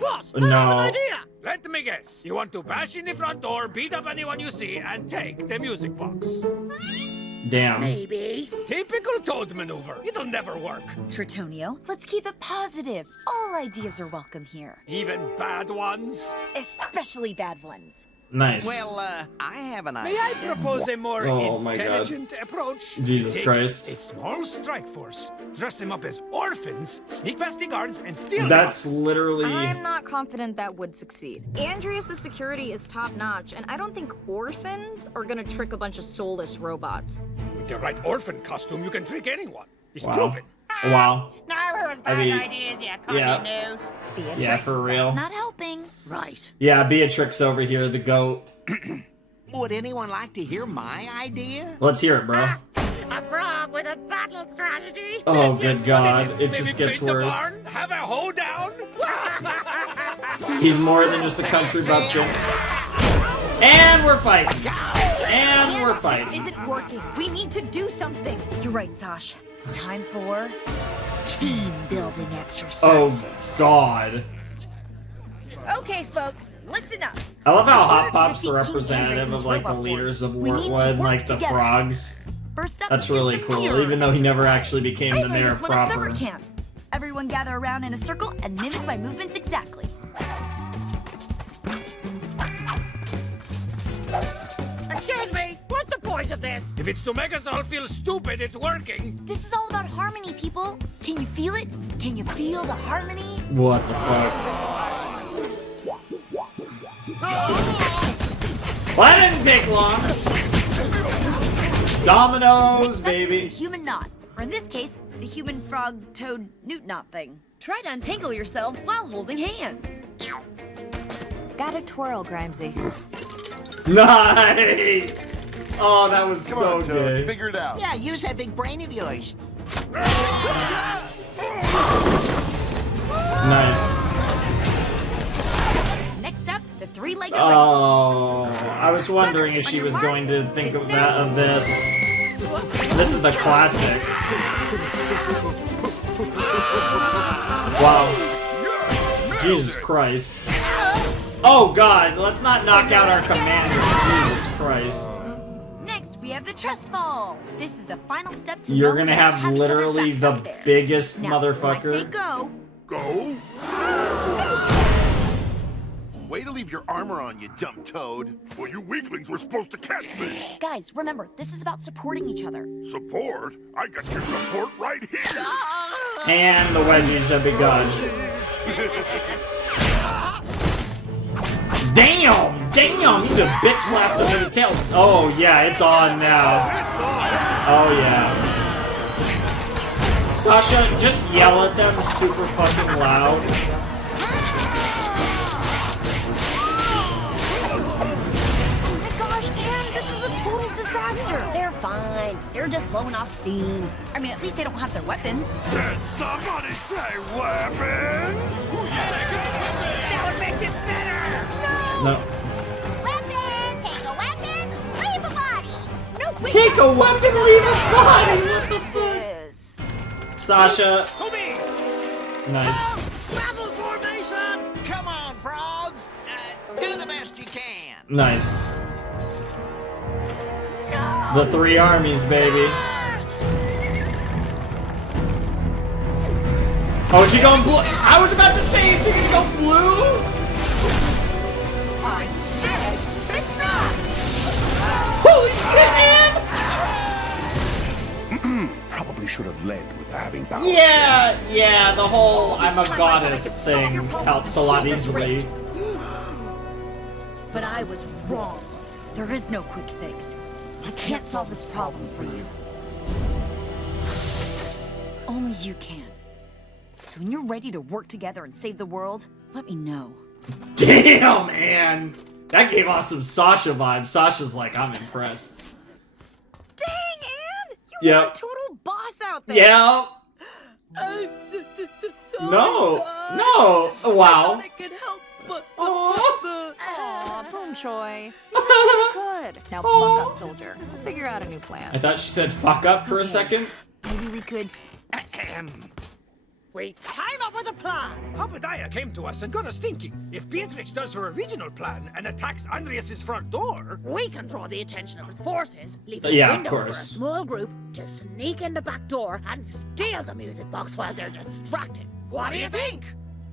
What? I No. have an idea. let me guess. You want to bash in the front door, beat up anyone you see, and take the music box. Damn. Maybe. Typical toad maneuver. It'll never work. Tritonio, let's keep it positive. All ideas are welcome here, Even bad ones. especially bad ones. Nice. Well, I have an May idea. I propose a more Oh my God. intelligent approach? Jesus Take Christ. a small strike force, dress them up as orphans, sneak past the guards, and steal That's them. literally... I'm not confident that would succeed. Andreas' security is top-notch, and I don't think orphans are gonna trick a bunch of soulless robots. With the right orphan costume, you can trick anyone. It's Wow. proven. Wow. No, it was bad I mean, ideas, you cunning yeah. news. Beatrix, Yeah, for real. that's not helping. Right. Yeah, Beatrix over here, the goat. Would anyone like to hear my idea? Let's hear it, bro. A frog with a battle strategy. Oh, Yes, good what God. is It Maybe just gets paint the worse. barn? Have a hoedown? He's more than just a country bumpkin. And we're fighting. And we're This fighting. isn't working. We need to do something. You're right, Sash. It's time for team building Oh, exercises. God. Okay, folks, listen up. I love how In Hot order to Pop's the defeat King representative Andres of, like, the robot leaders wars, of we need to Wortwood, work like, the together. frogs. First up, That's is really the cool, mirror even though he never exercise. actually became I the learned mayor this one at proper. summer camp. Everyone gather around in a circle and mimic my movements exactly. Excuse me, what's the point of this? If it's to make us all feel stupid, it's working. This is all about harmony, people. Can you feel it? Can you feel the harmony? What the fuck? Well, that didn't take long. Dominoes, baby. The human knot, or in this case, the human frog toad newt knot thing. Try to untangle yourselves while holding hands. Gotta twirl, Grimesy. Nice! Oh, that was Come so on, Toad. good. Figure it out. Yeah, use that big brain of yours. Nice. Next up, the three-legged Oh, I was wondering if she was going to think of that of this. This is the classic. Wow. Jesus Christ. Oh God, let's not knock out our commander. Jesus Christ. Next, we have the trust fall. This is the final step to You're knowing gonna how to have each other's literally backs the out there. biggest Now, when I say motherfucker. go, Go? Way to leave your armor on, you dumb toad. Well, you weaklings were supposed to catch me. guys, remember, this is about supporting each other. Support? I got your support right here. And the wedgies have begun. Damn! Damn! He just bitch slapped him in the tail. Oh yeah, it's on now. Oh yeah. Sasha, just yell at them super fucking loud. Oh my gosh, Anne, this is a total disaster. They're fine. They're just blowing off steam. I mean, at least they don't have their weapons. Did somebody say weapons? That would make this better! No. Weapon! Take a weapon! Leave a body! No, wait. Take a weapon, leave a body! What the fuck? This. Sasha. To me! Nice. Battle formation! Come on, frogs. Do the best you can. Nice. The three armies, baby. Oh, is she going blue? I was about to say, is she gonna go blue? I said enough! Holy shit, man! Probably should have led with having power. Yeah, the whole All this I'm a time I thought I goddess could solve thing your problems helps a and lot heal this easily. rate. But I was wrong. There is no quick fix. I can't solve this problem for you. Only you can. So when you're ready to work together and save the world, let me know. Damn, man! That gave off some Sasha vibes. Sasha's like, I'm impressed. Dang, Anne! You were a Yep. total boss out there. Yeah. I'm sorry, No. Sash. No. Wow. I could help, but... Aw, Boom Choi. You did what you could. Now buck up, soldier. We'll figure out a new I plan. thought she said fuck up for a second. Maybe we could... We came up with a plan. Obadiah came to us and got us thinking. If Beatrix does her original plan and attacks Andreas's front door, We can draw the attention of his forces, leaving Yeah, a of window for a course. small group to sneak in the back door and steal the music box while they're distracted. What do you think?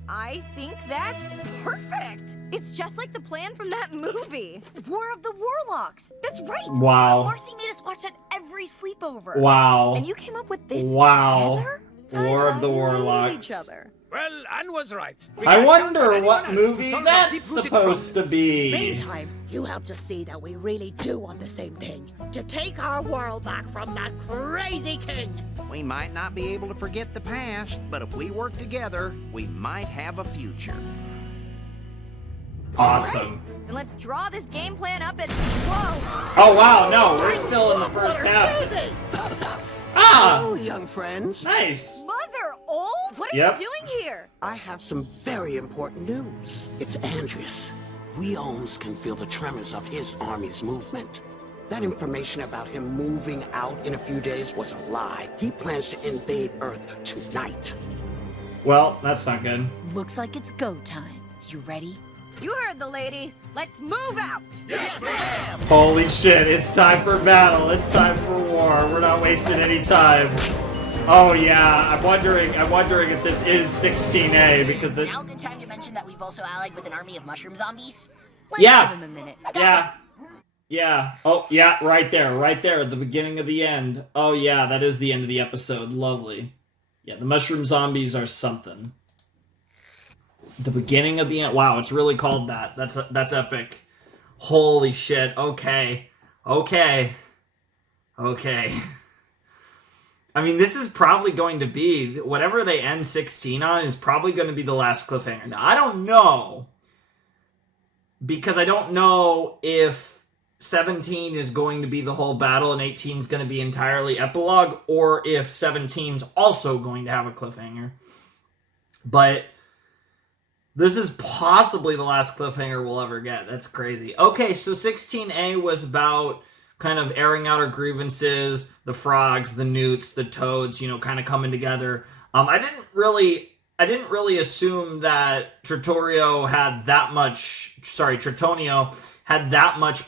I think that's perfect. It's just like the plan from that movie. War of the Warlocks! That's right! Wow. Marcy made us watch that every sleepover. Wow. And you came up with this Wow. together? War of the I hated Warlocks. each other. well, Anne was right. We I can't wonder count on what anyone else to movie solve our that's deep-rooted supposed to problems. be. Meantime, you helped us see that we really do want the same thing. To take our world back from that crazy king. We might not be able to forget the past, but if we work together, we might have a future. Awesome. Then let's draw this game plan up and... Whoa! Oh wow, no, we're still in the first half. Susie! Ah! Hello, young friends. Nice. Mother Old? What are Yep. you doing here? I have some very important news. It's Andreas. We Ohms can feel the tremors of his army's movement. That information about him moving out in a few days was a lie. He plans to invade Earth tonight. Well, that's not good. Looks like it's go time. You ready? You heard the lady. Let's move out. Yes, ma'am. Holy shit, it's time for battle. It's time for war. We're not wasting any time. Oh yeah, I'm wondering if this is 16A because it... Now a good time to mention that we've also allied with an army of mushroom zombies. Let's Yeah. give him a minute. Yeah. Yeah. Oh, yeah, right there, at the beginning of the end. Oh yeah, that is the end of the episode. Lovely. Yeah, the mushroom zombies are something. The beginning of the end. Wow, it's really called that. That's epic. Holy shit. Okay. I mean, this is probably going to be, whatever they end 16 on is probably going to be the last cliffhanger. Now, I don't know, because I don't know if 17 is going to be the whole battle and 18 is going to be entirely epilogue, or if 17's also going to have a cliffhanger. But this is possibly the last cliffhanger we'll ever get. That's crazy. Okay, so 16A was about kind of airing out our grievances, the frogs, the newts, the toads, kind of coming together. I didn't really assume that Tritonio had that much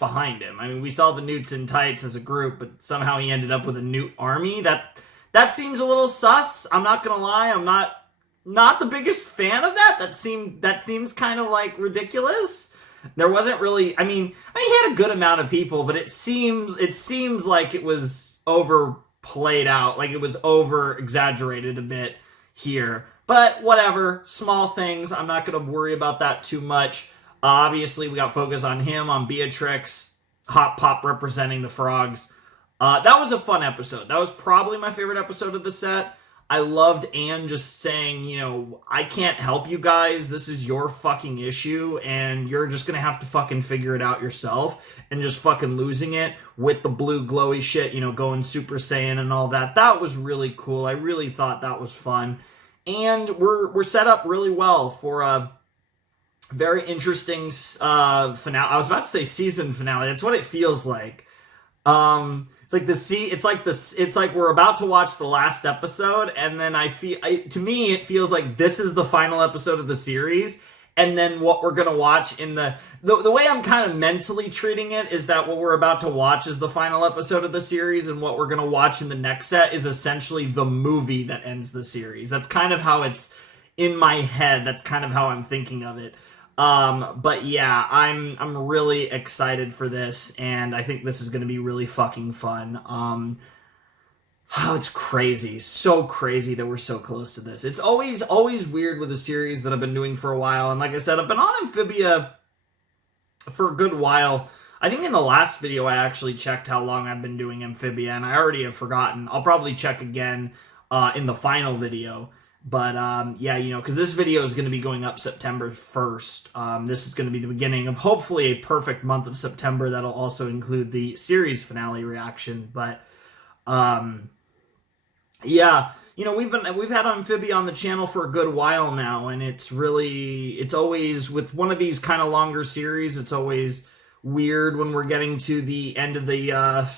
behind him. I mean, we saw the Newts in tights as a group, but somehow he ended up with a Newt army. That seems a little sus. I'm not gonna lie. I'm not the biggest fan of that. That seems kind of like ridiculous. There wasn't really. I mean, he had a good amount of people, but it seems like it was overplayed out, like it was over exaggerated a bit here. But whatever, small things. I'm not gonna worry about that too much. Obviously, we got focus on him, on Beatrix, Hot Pop representing the frogs. That was a fun episode. That was probably my favorite episode of the set. I loved Anne just saying, I can't help you guys. This is your fucking issue, and you're just gonna have to fucking figure it out yourself, and just fucking losing it with the blue glowy shit, going Super Saiyan and all that. That was really cool. I really thought that was fun. And we're set up really well for a very interesting finale. I was about to say season finale. That's what it feels like. It's like we're about to watch the last episode, and then to me it feels like this is the final episode of the series, and then what we're gonna watch in the way I'm kind of mentally treating it is that what we're about to watch is the final episode of the series, and what we're gonna watch in the next set is essentially the movie that ends the series. That's kind of how it's in my head. That's kind of how I'm thinking of it. But yeah, I'm really excited for this, and I think this is going to be really fucking fun. It's crazy. So crazy that we're so close to this. It's always weird with a series that I've been doing for a while, and like I said, I've been on Amphibia for a good while. I think in the last video I actually checked how long I've been doing Amphibia, and I already have forgotten. I'll probably check again, in the final video. But, yeah, because this video is going to be going up September 1st. This is going to be the beginning of hopefully a perfect month of September that'll also include the series finale reaction. But, yeah, we've had Amphibia on the channel for a good while now, and it's always, with one of these kind of longer series, it's always weird when we're getting to the end of the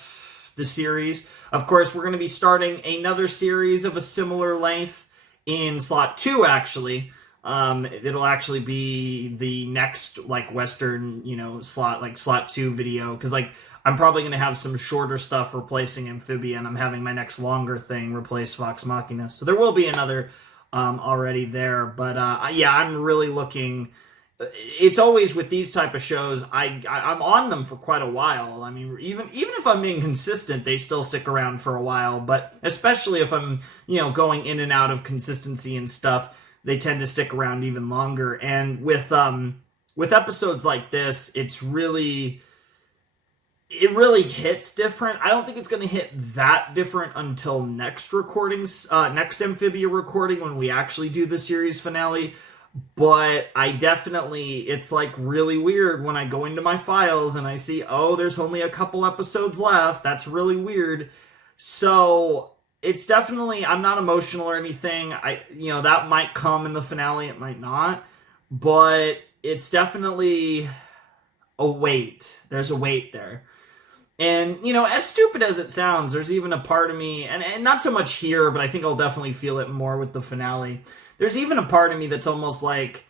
series. Of course, we're going to be starting another series of a similar length in slot 2, actually. It'll actually be the next, Western, slot 2 video, because, I'm probably going to have some shorter stuff replacing Amphibia, and I'm having my next longer thing replace Vox Machina. So there will be another already there, but, yeah, I'm really looking... It's always with these type of shows, I'm on them for quite a while. I mean, even if I'm inconsistent, they still stick around for a while. But especially if I'm, going in and out of consistency and stuff, they tend to stick around even longer. And with episodes like this, it really hits different. I don't think it's going to hit that different until next Amphibia recording, when we actually do the series finale. But it's really weird when I go into my files and I see, there's only a couple episodes left. That's really weird. So it's definitely, I'm not emotional or anything. That might come in the finale. It might not, but it's definitely a weight. There's a weight there. And, as stupid as it sounds, there's even a part of me, and not so much here, but I think I'll definitely feel it more with the finale. There's even a part of me that's almost like,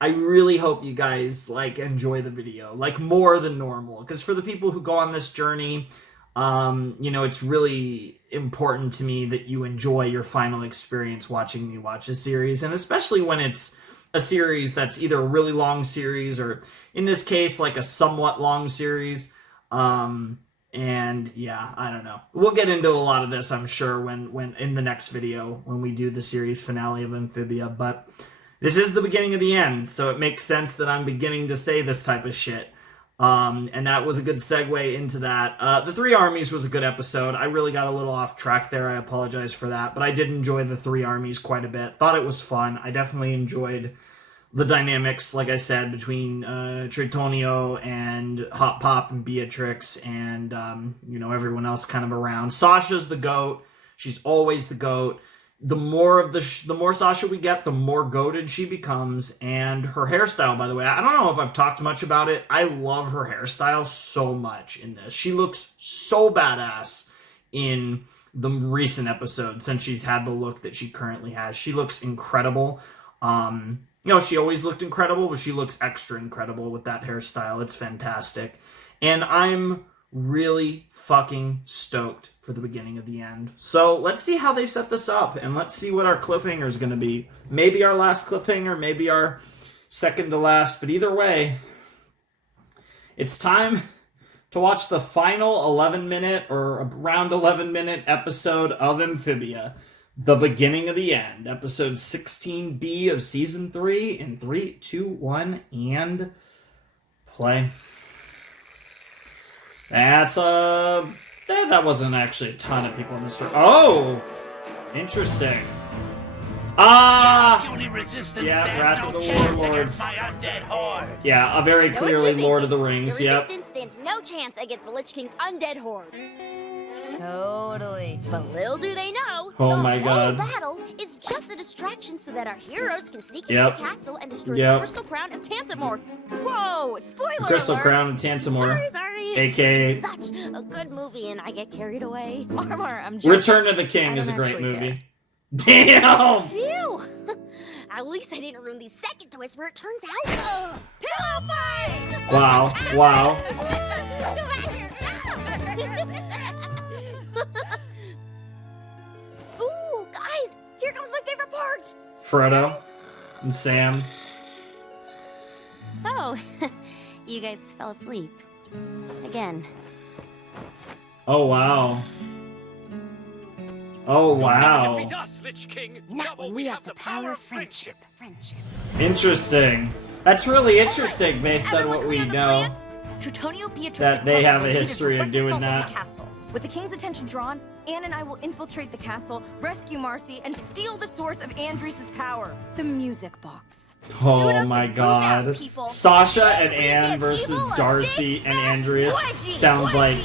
I really hope you guys like enjoy the video, like more than normal. Because for the people who go on this journey, you know, it's really important to me that you enjoy your final experience watching me watch a series, and especially when it's a series that's either a really long series or, in this case, like a somewhat long series. And yeah, I don't know. We'll get into a lot of this, I'm sure, when in the next video when we do the series finale of Amphibia. But this is the beginning of the end, so it makes sense that I'm beginning to say this type of shit. And that was a good segue into that. The 3 Armies was a good episode. I really got a little off track there. I apologize for that. But I did enjoy the 3 Armies quite a bit. Thought it was fun. I definitely enjoyed the dynamics, like I said, between Tritonio and Hot Pop and Beatrix and, you know, everyone else kind of around. Sasha's the GOAT. She's always the GOAT. The more Sasha we get, the more goated she becomes. And her hairstyle, by the way, I don't know if I've talked much about it. I love her hairstyle so much in this. She looks so badass in the recent episodes since she's had the look that she currently has. She looks incredible. You know, she always looked incredible, but she looks extra incredible with that hairstyle. It's fantastic. And I'm really fucking stoked for the beginning of the end. So let's see how they set this up, and let's see what our cliffhanger is going to be. Maybe our last cliffhanger, maybe our second to last, but either way, it's time to watch the final 11-minute or around 11-minute episode of Amphibia, the beginning of the end, episode 16B of season 3. In 3, 2, 1, and play. That wasn't actually a ton of people in this story. Oh! Interesting. Yeah, Wrath of the Warlords. Yeah, very clearly Lord of the Rings, the yep. Resistance stands no chance against the Lich King's undead horde. Totally. But little do they know, Oh the my God. whole battle is just a distraction so that our heroes can sneak into the castle and destroy the Crystal Crown of Tantamore. Whoa! Spoiler Crystal alert! Crown of Tantamore. Sorry. AKA Such a good movie and I get carried away. Marmar, I'm joking. Return of the King is a great movie. Damn! Phew! At least I didn't ruin the second twist where it turns out... Pillow fight! Wow, wow. Ooh, guys! Here comes my favorite part! Frodo and Sam. Oh, you guys fell asleep. Again. Oh, wow. Oh, wow. Defeat us, Lich King. Now we have the power of friendship. Interesting. That's really interesting based on what we know. Tritonio, Beatrix, That they have a will lead history of direct doing assault on that. the castle. With the king's attention drawn, Anne and I will infiltrate the castle, rescue Marcy, and steal the source of Andrius' power, the music box. Oh my God. Sasha and Anne versus Darcy and Andreas sounds like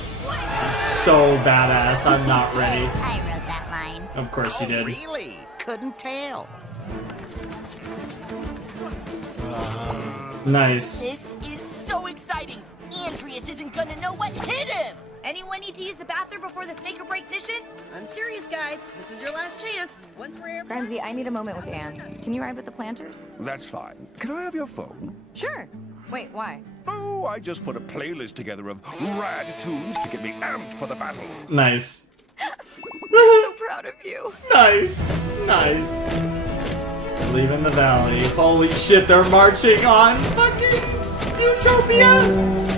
so badass. I'm not ready. I wrote that line. Of course you did. Really? Couldn't tell. Nice. This is so exciting. Andreas isn't gonna know what hit him. Anyone need to use the bathroom before this make or break mission? I'm serious, guys. This is your last chance. Once we're airborne... Grimsy, I need a moment with Anne. Can you ride with the planters? That's fine. Can I have your phone? Sure. Wait, why? Oh, I just put a playlist together of rad tunes to get me amped for the battle. Nice. I'm so proud of you. Nice. Nice. Leaving the valley. Holy shit, they're marching on fucking Utopia!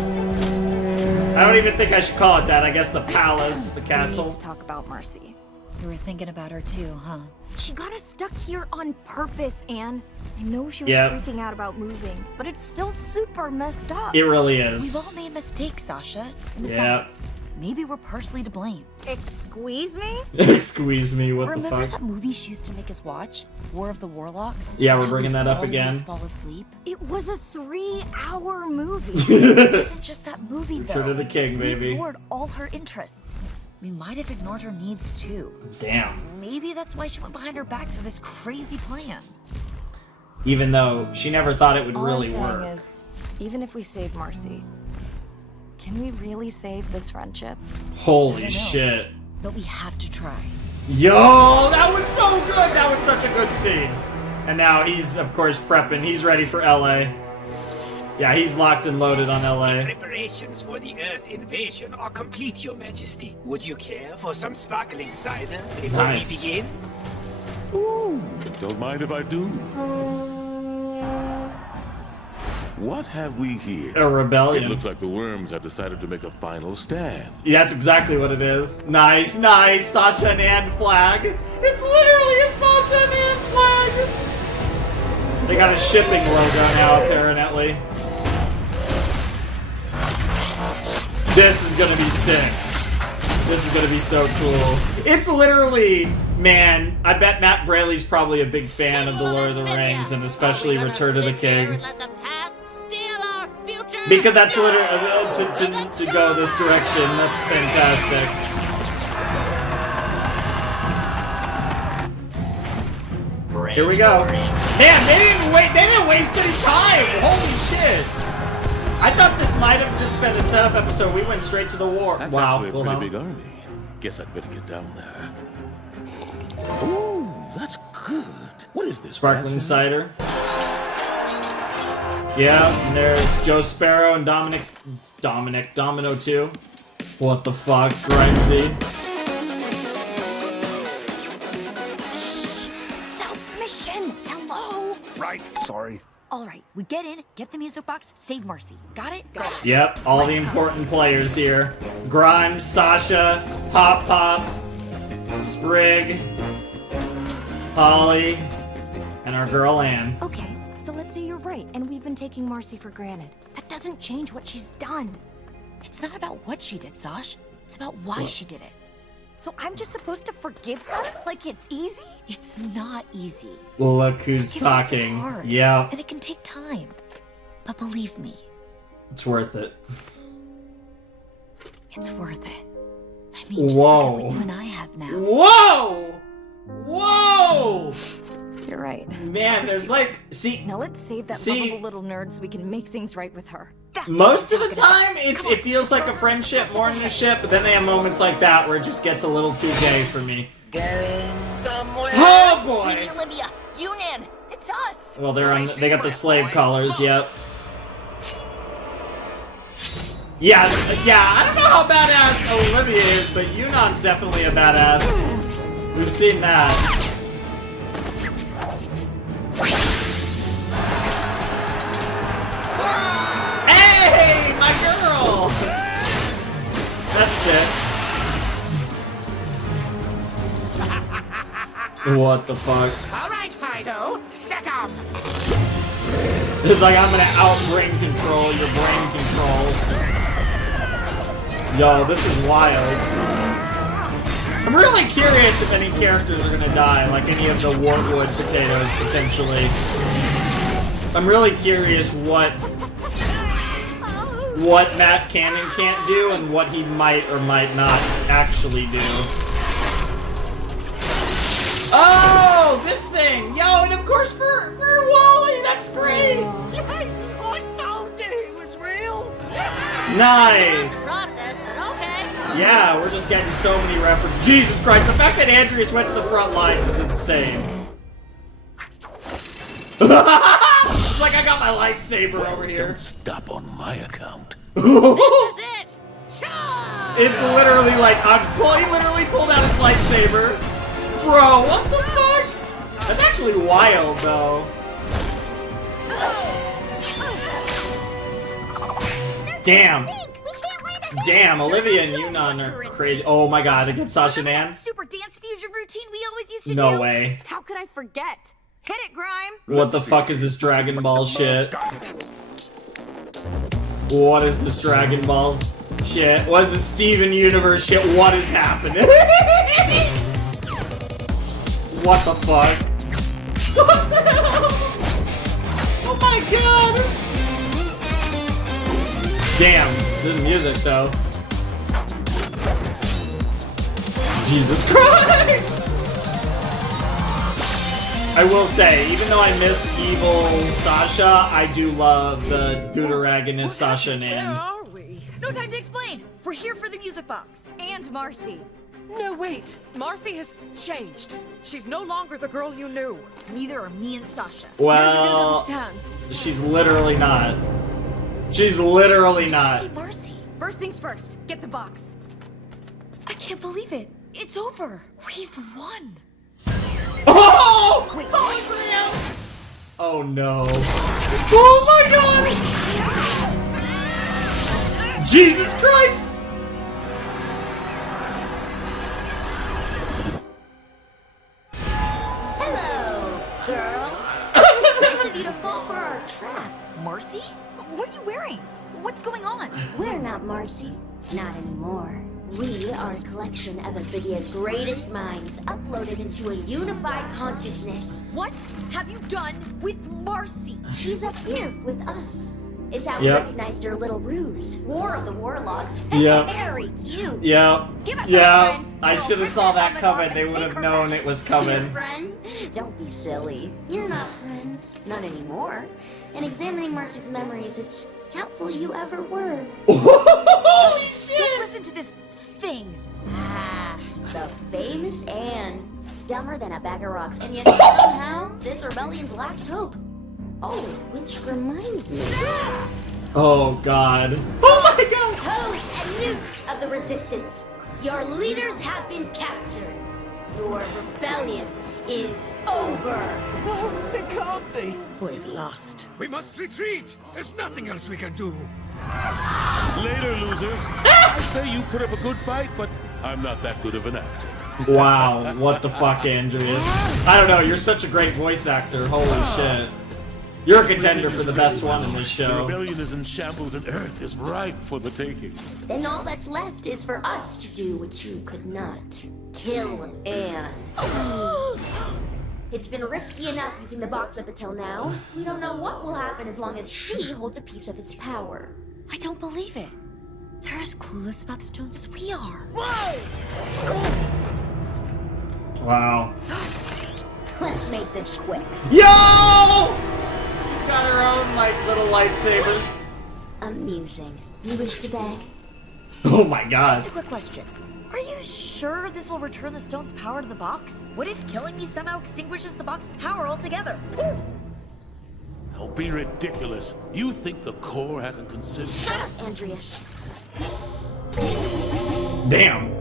I don't even think I should call it that. I guess the palace, the castle. We need to talk about Marcy. You were thinking about her too, huh? She got us stuck here on purpose, Anne. I know she was freaking out about moving, but it's still super messed up. It really is. We've all made mistakes, Sasha. Yeah. Maybe we're partially to blame. Excuse me? Excuse me, what Remember the fuck? that movie she used to make us watch? War of the Warlocks? Yeah, we're bringing that up again. Fall asleep? It was a 3-hour movie. It wasn't just that movie, though. Return of the King, baby. We ignored all her interests. We might have ignored her needs, too. Damn. Maybe that's why she went behind our backs for this crazy plan. Even though she never thought it would All really I'm saying work. is, even if we save Marcy, can we really save this friendship? Holy shit. But we have to try. Yo, that was so good! That was such a good scene. And now he's, of course, prepping. He's ready for LA. Yeah, he's locked and loaded on LA. The preparations for the Earth invasion are complete, Your Majesty. Would you care for some sparkling cider before we begin? Ooh, don't mind if I do. What have we here? A rebellion. It looks like the worms have decided to make a final stand. Yeah, that's exactly what it is. Nice, nice. Sasha and Anne flag. It's literally a Sasha and Anne flag. They got a shipping logo now, apparently. This is gonna be sick. This is gonna be so cool. It's literally, man, I bet Matt Braley's probably a big fan of The Lord of the Rings, and especially Return of the King. Because that's literally, to go this direction, that's fantastic. Here we go. Man, they didn't waste any time! Holy shit! I thought this might have just been a setup episode. We went straight to the war. That's wow. actually a pretty big army. Guess I'd better get down there. Ooh, that's good. What is this? Sparkling cider. Yeah, and there's Joe Sparrow and Domino too. What the fuck, Grimesy? Stealth mission! Hello! Right, sorry. Alright, we get in, get the music box, save Marcy. Got it? Got it. Yep, all the important players here. Grimes, Sasha, Pop Pop, Sprig, Holly, and our girl Anne. Okay, so let's say you're right, and we've been taking Marcy for granted. That doesn't change what she's done. It's not about what she did, Sash. It's about why she did it. So I'm just supposed to forgive her? Like it's easy? It's not easy. Look who's Forgiveness is talking. hard, Yeah. and it can take time. But believe me, It's worth it. it's worth it. I mean, just Whoa. look at what you and I have now. Whoa! Whoa! You're right. Man, there's like, see. Now let's save that lovable little nerd so we can make things right with her. Most of the time, it feels like a friendship more than a ship, but then they have moments like that where it just gets a little too gay for me. Going somewhere. Oh boy! Lady Olivia, Yunnan, it's us. Well, they got the slave collars, yep. Yeah, I don't know how badass Olivia is, but Yunnan's definitely a badass. We've seen that. Hey, my girl! That's it. What the fuck? All right, Fido, set up. It's like I'm gonna out-brain control your brain control. Yo, this is wild. I'm really curious if any characters are gonna die, like any of the Wartwood potatoes, potentially. I'm really curious what Matt Cannon can't do and what he might or might not actually do. Oh, this thing! Yo, and of course for Wally, that's great! I told you it was real. Nice! Process, but okay. Yeah, we're just getting so many references. Jesus Christ, the fact that Andreas went to the front lines is insane. It's like I got my lightsaber over here. Don't stop on my account. This is it. It's literally like, he literally pulled out his lightsaber. Bro, what the fuck? That's actually wild, though. Damn. Damn, Olivia and Yunnan are crazy. Oh my god, against Sasha and Anne? Super dance fusion routine we always used to do. No way. How could I forget? Hit it, Grime. What the fuck is this Dragon Ball shit? What is this Dragon Ball shit? What is this Steven Universe shit? What is happening? What the fuck? What the hell? Oh my god! Damn, this music though. Jesus Christ! I will say, even though I miss evil Sasha, I do love the deuteragonist Sasha and Anne. No time to explain. We're here for the music box. And Marcy. No, wait. Marcy has changed. She's no longer the girl you knew. Neither are me and Sasha. Well, she's literally not. She's literally not. See Marcy. First things first, get the box. I can't believe it. It's over. We've won. Oh! Wait, Oh no. Oh my god! Jesus Christ! Hello, girl. Nice of you to fall for our trap. Marcy? What are you wearing? What's going on? We're not Marcy. Not anymore. We are a collection of Amphibia's greatest minds uploaded into a unified consciousness. What have you done with Marcy? She's up here with us. It's how we recognized her little ruse. War of the Warlocks. Yep. Very cute. Yeah. Give us Yeah. a friend. I should have saw that coming. They would have known it was Your coming. friend? Don't be silly. You're not friends. Not anymore. In examining Marcy's memories, it's doubtful you ever were. Holy shit! Don't listen to this thing. Ah, the famous Anne. Dumber than a bag of rocks, and yet somehow this rebellion's last hope. Oh, which reminds me. Oh god. Oh my god! Toads and Newts of the Resistance, your leaders have been captured. Your rebellion is over. No, it can't be. We've lost. We must retreat. There's nothing else we can do. Later, losers. I'd say you put up a good fight, but I'm not that good of an actor. Wow, what the fuck, Andreas? I don't know, you're such a great voice actor. Holy shit. You're a contender for the best one in this The show. rebellion is in shambles and Earth is ripe for the taking. Then all that's left is for us to do what you could not. Kill Anne. It's been risky enough using the box up until now. We don't know what will happen as long as she holds a piece of its power. I don't believe it. They're as clueless about the stones as we are. Wow. Let's make this quick. Yo! She's got her own, like, little lightsaber. Amusing. You wish to beg? Oh my god. Just a quick question. Are you sure this will return the stone's power to the box? What if killing me somehow extinguishes the box's power altogether? Poof! Don't be ridiculous. You think the core hasn't considered... Shut up, Andreas. Damn.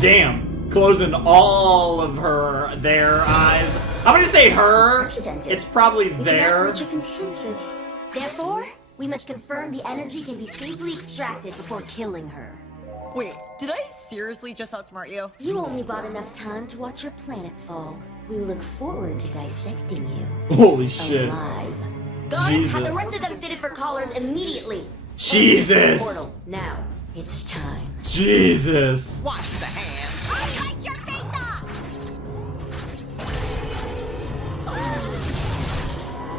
Damn. Closing all of their eyes. I'm gonna say her. It's probably We there. cannot reach a consensus. Therefore, we must confirm the energy can be safely extracted before killing her. Wait, did I seriously just outsmart you? You only bought enough time to watch your planet fall. We look forward to dissecting you. Holy shit. Alive. Guards, Jesus. have the rest of them fitted for collars immediately. Jesus. Portal. Now, it's time. Jesus. Watch the hand. I'll bite your face off!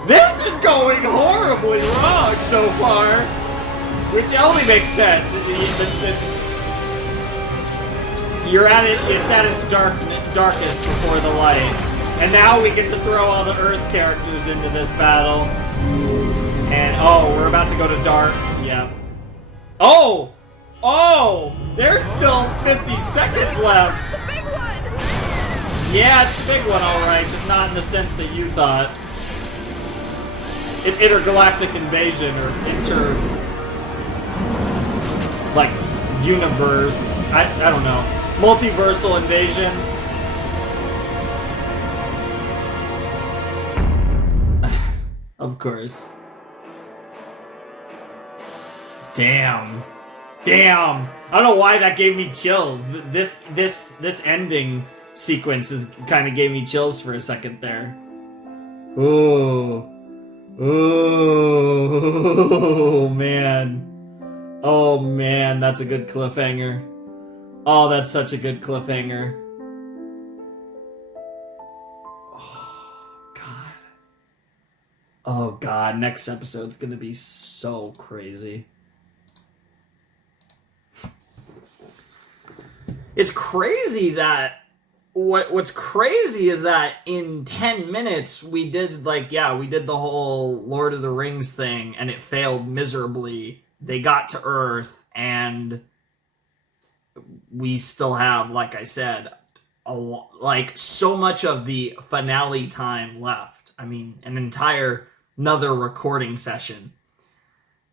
This is going horribly wrong so far. Which only makes sense. You're at it, it's at its darkest before the light. And now we get to throw all the Earth characters into this battle. And oh, we're about to go to dark. Yeah. Oh! Oh! There's still 50 seconds left. The big one! Yeah, it's a big one, alright. Just not in the sense that you thought. It's intergalactic invasion or like universe. I don't know. Multiversal invasion. Of course. Damn. Damn. I don't know why that gave me chills. This ending sequence kind of gave me chills for a second there. Ooh. Ooh, man. Oh, man, that's a good cliffhanger. Oh, that's such a good cliffhanger. Oh, God. Oh, God, next episode's gonna be so crazy. It's crazy that... What's crazy is that in 10 minutes we did the whole Lord of the Rings thing and it failed miserably. They got to Earth and we still have, like I said, so much of the finale time left. I mean, an entire another recording session.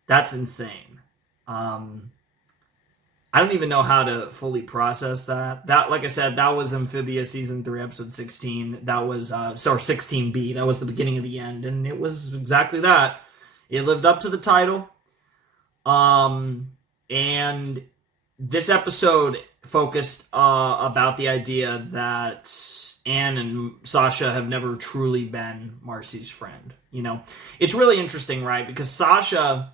That's insane. I don't even know how to fully process that. That, like I said, that was Amphibia Season 3, Episode 16. That was, 16B. That was the beginning of the end. And it was exactly that. It lived up to the title. And this episode focused about the idea that Anne and Sasha have never truly been Marcy's friend. You know, it's really interesting, right? Because Sasha...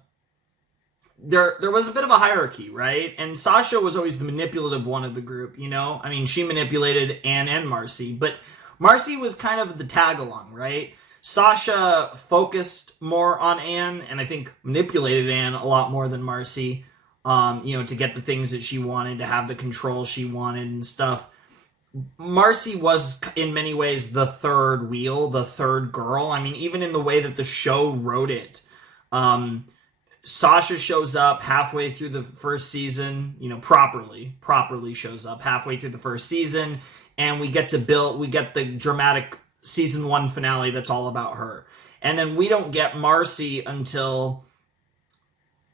There was a bit of a hierarchy, right? And Sasha was always the manipulative one of the group, you know? I mean, she manipulated Anne and Marcy, but Marcy was kind of the tag-along, right? Sasha focused more on Anne, and I think manipulated Anne a lot more than Marcy, to get the things that she wanted, to have the control she wanted and stuff. Marcy was, in many ways, the third wheel, the third girl. I mean, even in the way that the show wrote it, Sasha shows up halfway through the first season, properly shows up halfway through the first season, and we get the dramatic season 1 finale that's all about her. And then we don't get Marcy until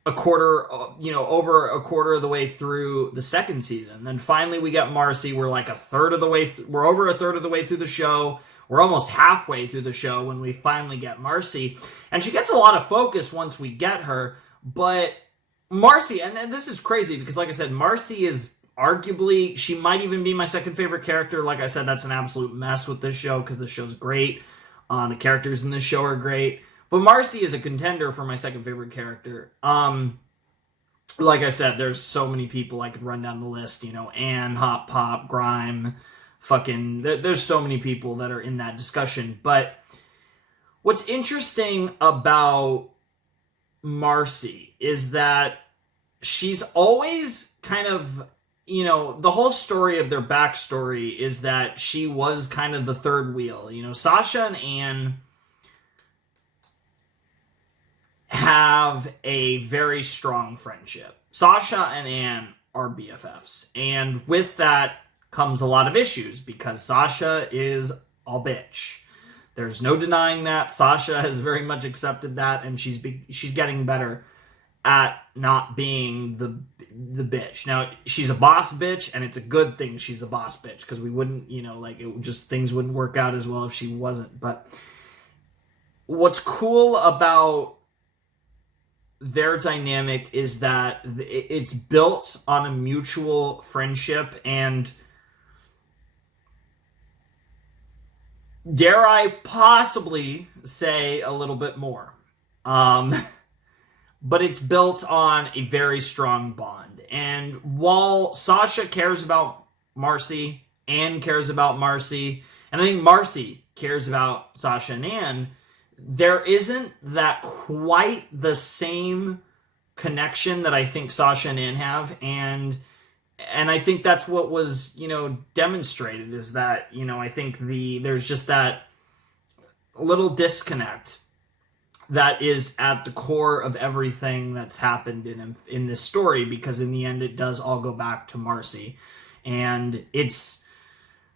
over a quarter of the way through the second season. Then finally we get Marcy. We're like we're over a third of the way through the show. We're almost halfway through the show when we finally get Marcy. And she gets a lot of focus once we get her. But Marcy, and this is crazy because, like I said, Marcy is arguably, she might even be my second favorite character. Like I said, that's an absolute mess with this show because the show's great. The characters in this show are great. But Marcy is a contender for my second favorite character. Like I said, there's so many people I could run down the list. Anne, Hop Pop, Grime, there's so many people that are in that discussion. But what's interesting about Marcy is that she's always kind of, the whole story of their backstory is that she was kind of the third wheel. Sasha and Anne have a very strong friendship. Sasha and Anne are BFFs. And with that comes a lot of issues because Sasha is a bitch. There's no denying that. Sasha has very much accepted that, and she's getting better at not being the bitch. Now, she's a boss bitch, and it's a good thing she's a boss bitch, because we wouldn't, things wouldn't work out as well if she wasn't. But what's cool about their dynamic is that it's built on a mutual friendship, and dare I possibly say a little bit more. But it's built on a very strong bond. And while Sasha cares about Marcy, Anne cares about Marcy, and I think Marcy cares about Sasha and Anne, there isn't that quite the same connection that I think Sasha and Anne have. And I think that's what was, demonstrated is that, I think there's just that little disconnect that is at the core of everything that's happened in this story, because in the end it does all go back to Marcy. And it's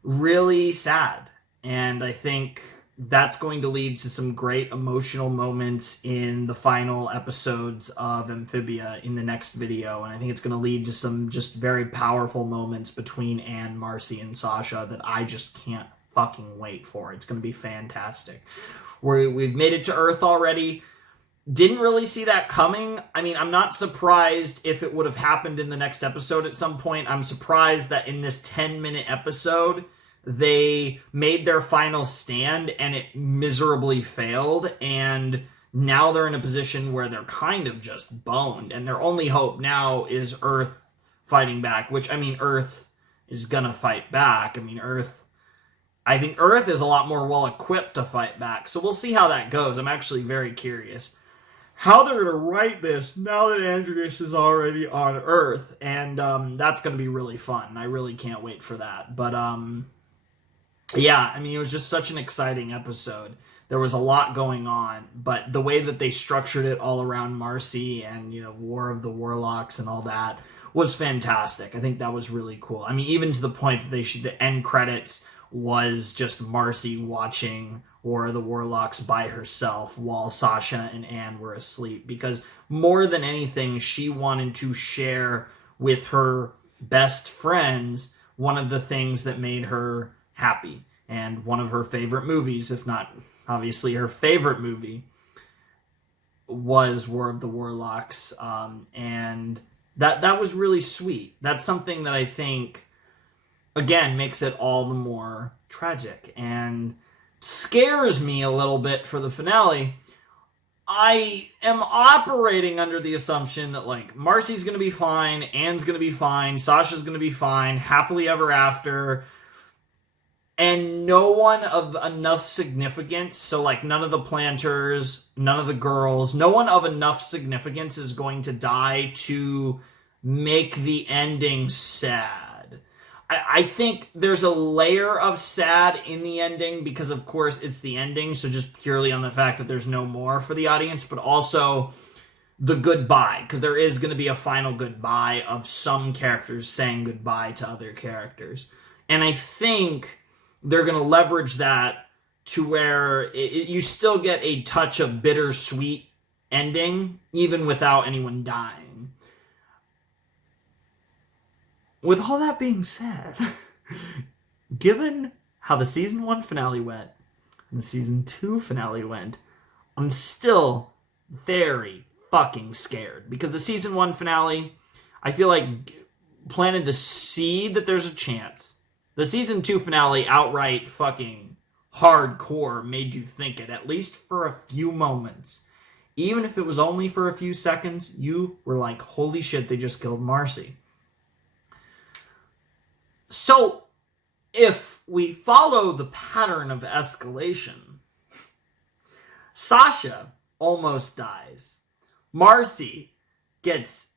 really sad. And I think that's going to lead to some great emotional moments in the final episodes of Amphibia in the next video. And I think it's going to lead to some just very powerful moments between Anne, Marcy, and Sasha that I just can't fucking wait for. It's going to be fantastic. We've made it to Earth already. Didn't really see that coming. I mean, I'm not surprised if it would have happened in the next episode at some point. I'm surprised that in this 10-minute episode, they made their final stand and it miserably failed, and now they're in a position where they're kind of just boned, and their only hope now is Earth fighting back, which, I mean, Earth is gonna fight back. I think Earth is a lot more well-equipped to fight back, so we'll see how that goes. I'm actually very curious how they're going to write this now that Andreas is already on Earth, and that's going to be really fun. I really can't wait for that. But, yeah, I mean, it was just such an exciting episode. There was a lot going on, but the way that they structured it all around Marcy and, War of the Warlocks and all that was fantastic. I think that was really cool. I mean, even to the point that the end credits was just Marcy watching War of the Warlocks by herself while Sasha and Anne were asleep, because more than anything, she wanted to share with her best friends one of the things that made her happy. And one of her favorite movies, if not obviously her favorite movie, was War of the Warlocks. And that was really sweet. That's something that I think, again, makes it all the more tragic and scares me a little bit for the finale. I am operating under the assumption that, like, Marcy's going to be fine, Anne's going to be fine, Sasha's going to be fine, happily ever after, and no one of enough significance, so, like, none of the planters, none of the girls, no one of enough significance is going to die to make the ending sad. I think there's a layer of sad in the ending because, of course, it's the ending, so just purely on the fact that there's no more for the audience, but also the goodbye, because there is going to be a final goodbye of some characters saying goodbye to other characters. And I think they're going to leverage that to where you still get a touch of bittersweet ending, even without anyone dying. With all that being said, given how the season 1 finale went and the season 2 finale went, I'm still very fucking scared. Because the season 1 finale, I feel like, planted the seed that there's a chance. The season 2 finale outright fucking hardcore made you think it, at least for a few moments. Even if it was only for a few seconds, you were like, holy shit, they just killed Marcy. So, if we follow the pattern of escalation, Sasha almost dies. Marcy gets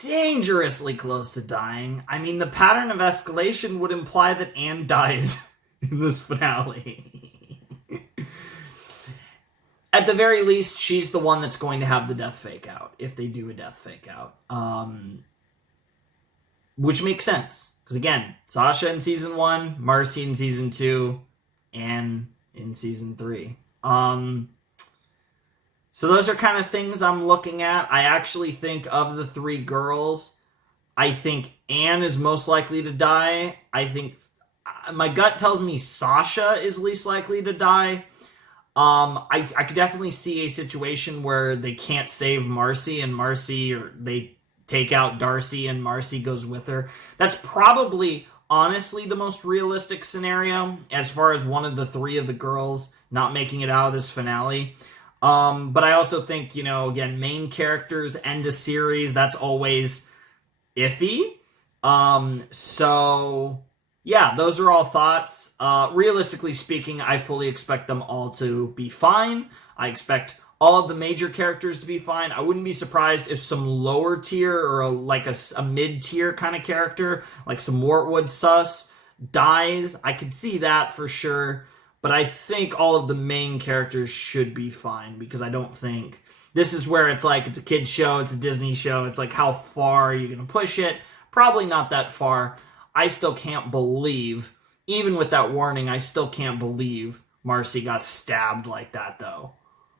dangerously close to dying. I mean, the pattern of escalation would imply that Anne dies in this finale. At the very least, she's the one that's going to have the death fake out, if they do a death fake out. Which makes sense. Because again, Sasha in season 1, Marcy in season 2, Anne in season 3. So those are kind of things I'm looking at. I actually think of the 3 girls, I think Anne is most likely to die. I think my gut tells me Sasha is least likely to die. I could definitely see a situation where they can't save Marcy, and Marcy, or they take out Darcy and Marcy goes with her. That's probably, honestly, the most realistic scenario as far as one of the 3 of the girls not making it out of this finale. But I also think, again, main characters, end of series, that's always iffy. So, yeah, those are all thoughts. Realistically speaking, I fully expect them all to be fine. I expect all of the major characters to be fine. I wouldn't be surprised if some lower tier or a mid-tier kind of character, like some Wartwood sus, dies. I could see that for sure. But I think all of the main characters should be fine, because I don't think... This is where it's like, it's a kid's show, it's a Disney show, it's like, how far are you going to push it? Probably not that far. I still can't believe, even with that warning, I still can't believe Marcy got stabbed like that, though.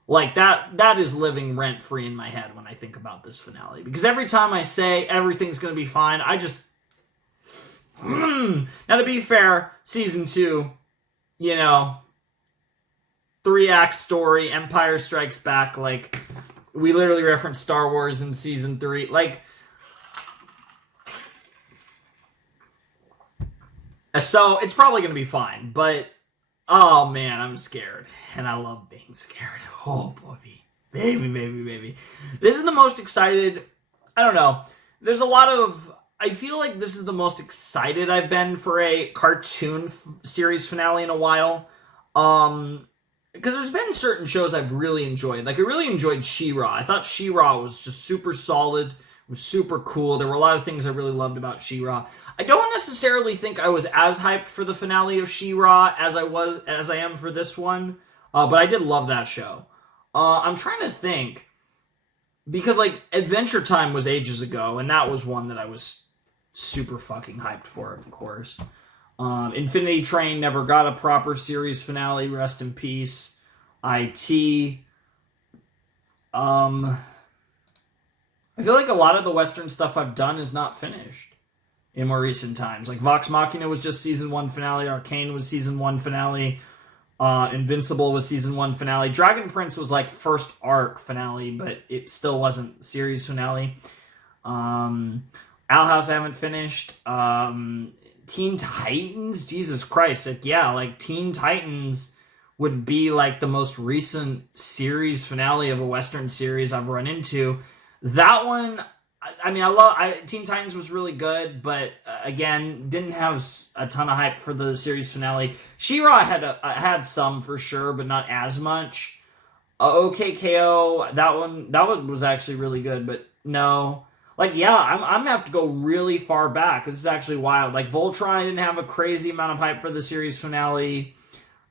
Like, that is living rent-free in my head when I think about this finale. Because every time I say everything's going to be fine, I just... Now, to be fair, season 2, 3-act story, Empire Strikes Back, like, we literally referenced Star Wars in season 3. Like, so it's probably going to be fine, but... Oh, man, I'm scared. And I love being scared. Oh, boy. Baby. This is the most excited... I don't know. There's a lot of... I feel like this is the most excited I've been for a cartoon series finale in a while. Because there's been certain shows I've really enjoyed. Like, I really enjoyed She-Ra. I thought She-Ra was just super solid. It was super cool. There were a lot of things I really loved about She-Ra. I don't necessarily think I was as hyped for the finale of She-Ra as I am for this one, but I did love that show. I'm trying to think. because, like, Adventure Time was ages ago, and that was one that I was super fucking hyped for, of course. Infinity Train never got a proper series finale, rest in peace. IT. I feel like a lot of the Western stuff I've done is not finished in more recent times. Like, Vox Machina was just Season 1 finale, Arcane was Season 1 finale, Invincible was Season 1 finale, Dragon Prince was, like, first arc finale, but it still wasn't series finale. Owl House I haven't finished. Teen Titans? Jesus Christ. Like, yeah, like, Teen Titans would be, like, the most recent series finale of a Western series I've run into. That one, I mean, Teen Titans was really good, but, again, didn't have a ton of hype for the series finale. She-Ra had some, for sure, but not as much. OKKO, that one was actually really good, but no. Like, yeah, I'm going to have to go really far back. This is actually wild. Like, Voltron didn't have a crazy amount of hype for the series finale.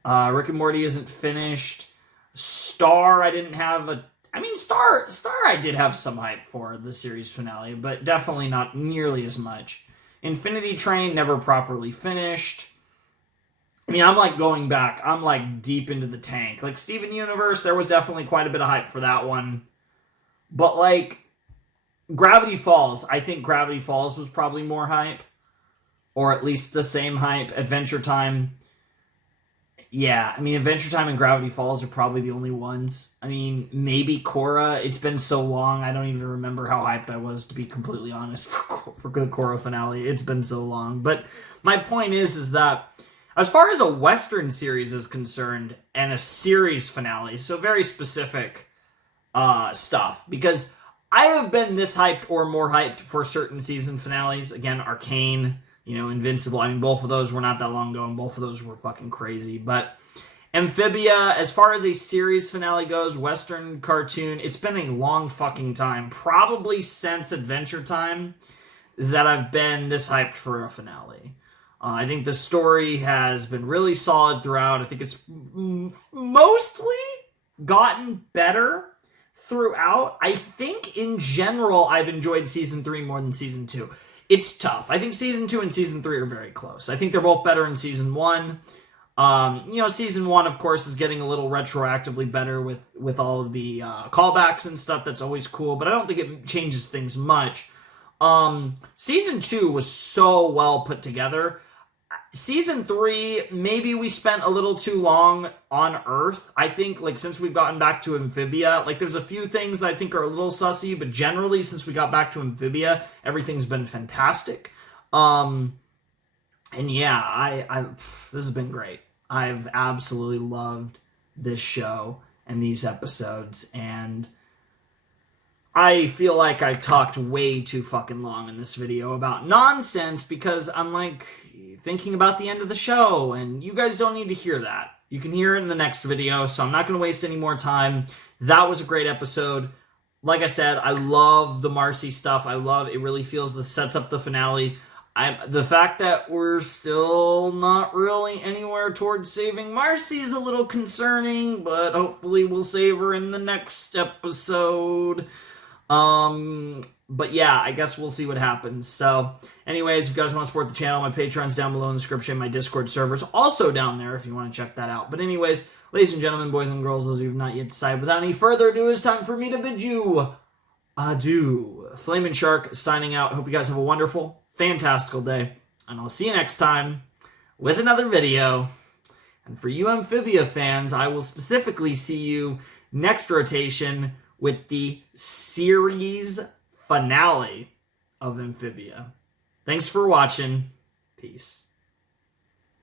Rick and Morty isn't finished. Star, I didn't have a... I mean, Star I did have some hype for the series finale, but definitely not nearly as much. Infinity Train never properly finished. I mean, I'm, like, going back. I'm, like, deep into the tank. Like, Steven Universe, there was definitely quite a bit of hype for that one. But, like... Gravity Falls. I think Gravity Falls was probably more hype. Or at least the same hype. Adventure Time. Yeah, I mean, Adventure Time and Gravity Falls are probably the only ones. I mean, maybe Korra. It's been so long, I don't even remember how hyped I was, to be completely honest, for the Korra finale. It's been so long. But my point is that as far as a Western series is concerned, and a series finale, so very specific stuff, because I have been this hyped or more hyped for certain season finales. Again, Arcane, Invincible. I mean, both of those were not that long ago, and both of those were fucking crazy. But Amphibia, as far as a series finale goes, Western cartoon, it's been a long fucking time. Probably since Adventure Time that I've been this hyped for a finale. I think the story has been really solid throughout. I think it's mostly gotten better throughout. I think in general I've enjoyed season 3 more than season 2. It's tough. I think season 2 and season 3 are very close. I think they're both better in season 1. Season 1, of course, is getting a little retroactively better with all of the callbacks and stuff. That's always cool, but I don't think it changes things much. Season 2 was so well put together. Season 3, maybe we spent a little too long on Earth. I think, like, since we've gotten back to Amphibia, like, there's a few things that I think are a little sussy, but generally, since we got back to Amphibia, everything's been fantastic. And yeah, I this has been great. I've absolutely loved this show and these episodes, and I feel like I talked way too fucking long in this video about nonsense because I'm, like, thinking about the end of the show, and you guys don't need to hear that. You can hear it in the next video, so I'm not going to waste any more time. That was a great episode. Like I said, I love the Marcy stuff. I love it. Really feels this sets up the finale. The fact that we're still not really anywhere towards saving Marcy is a little concerning, but hopefully we'll save her in the next episode. But yeah, I guess we'll see what happens. So, anyways, if you guys want to support the channel, my Patreon's down below in the description. My Discord server's also down there if you want to check that out. But anyways, ladies and gentlemen, boys and girls, those of you who have not yet decided, without any further ado, it's time for me to bid you adieu. Flamin' Shark signing out. Hope you guys have a wonderful, fantastical day. And I'll see you next time with another video. And for you Amphibia fans, I will specifically see you next rotation with the series finale of Amphibia. Thanks for watching. Peace.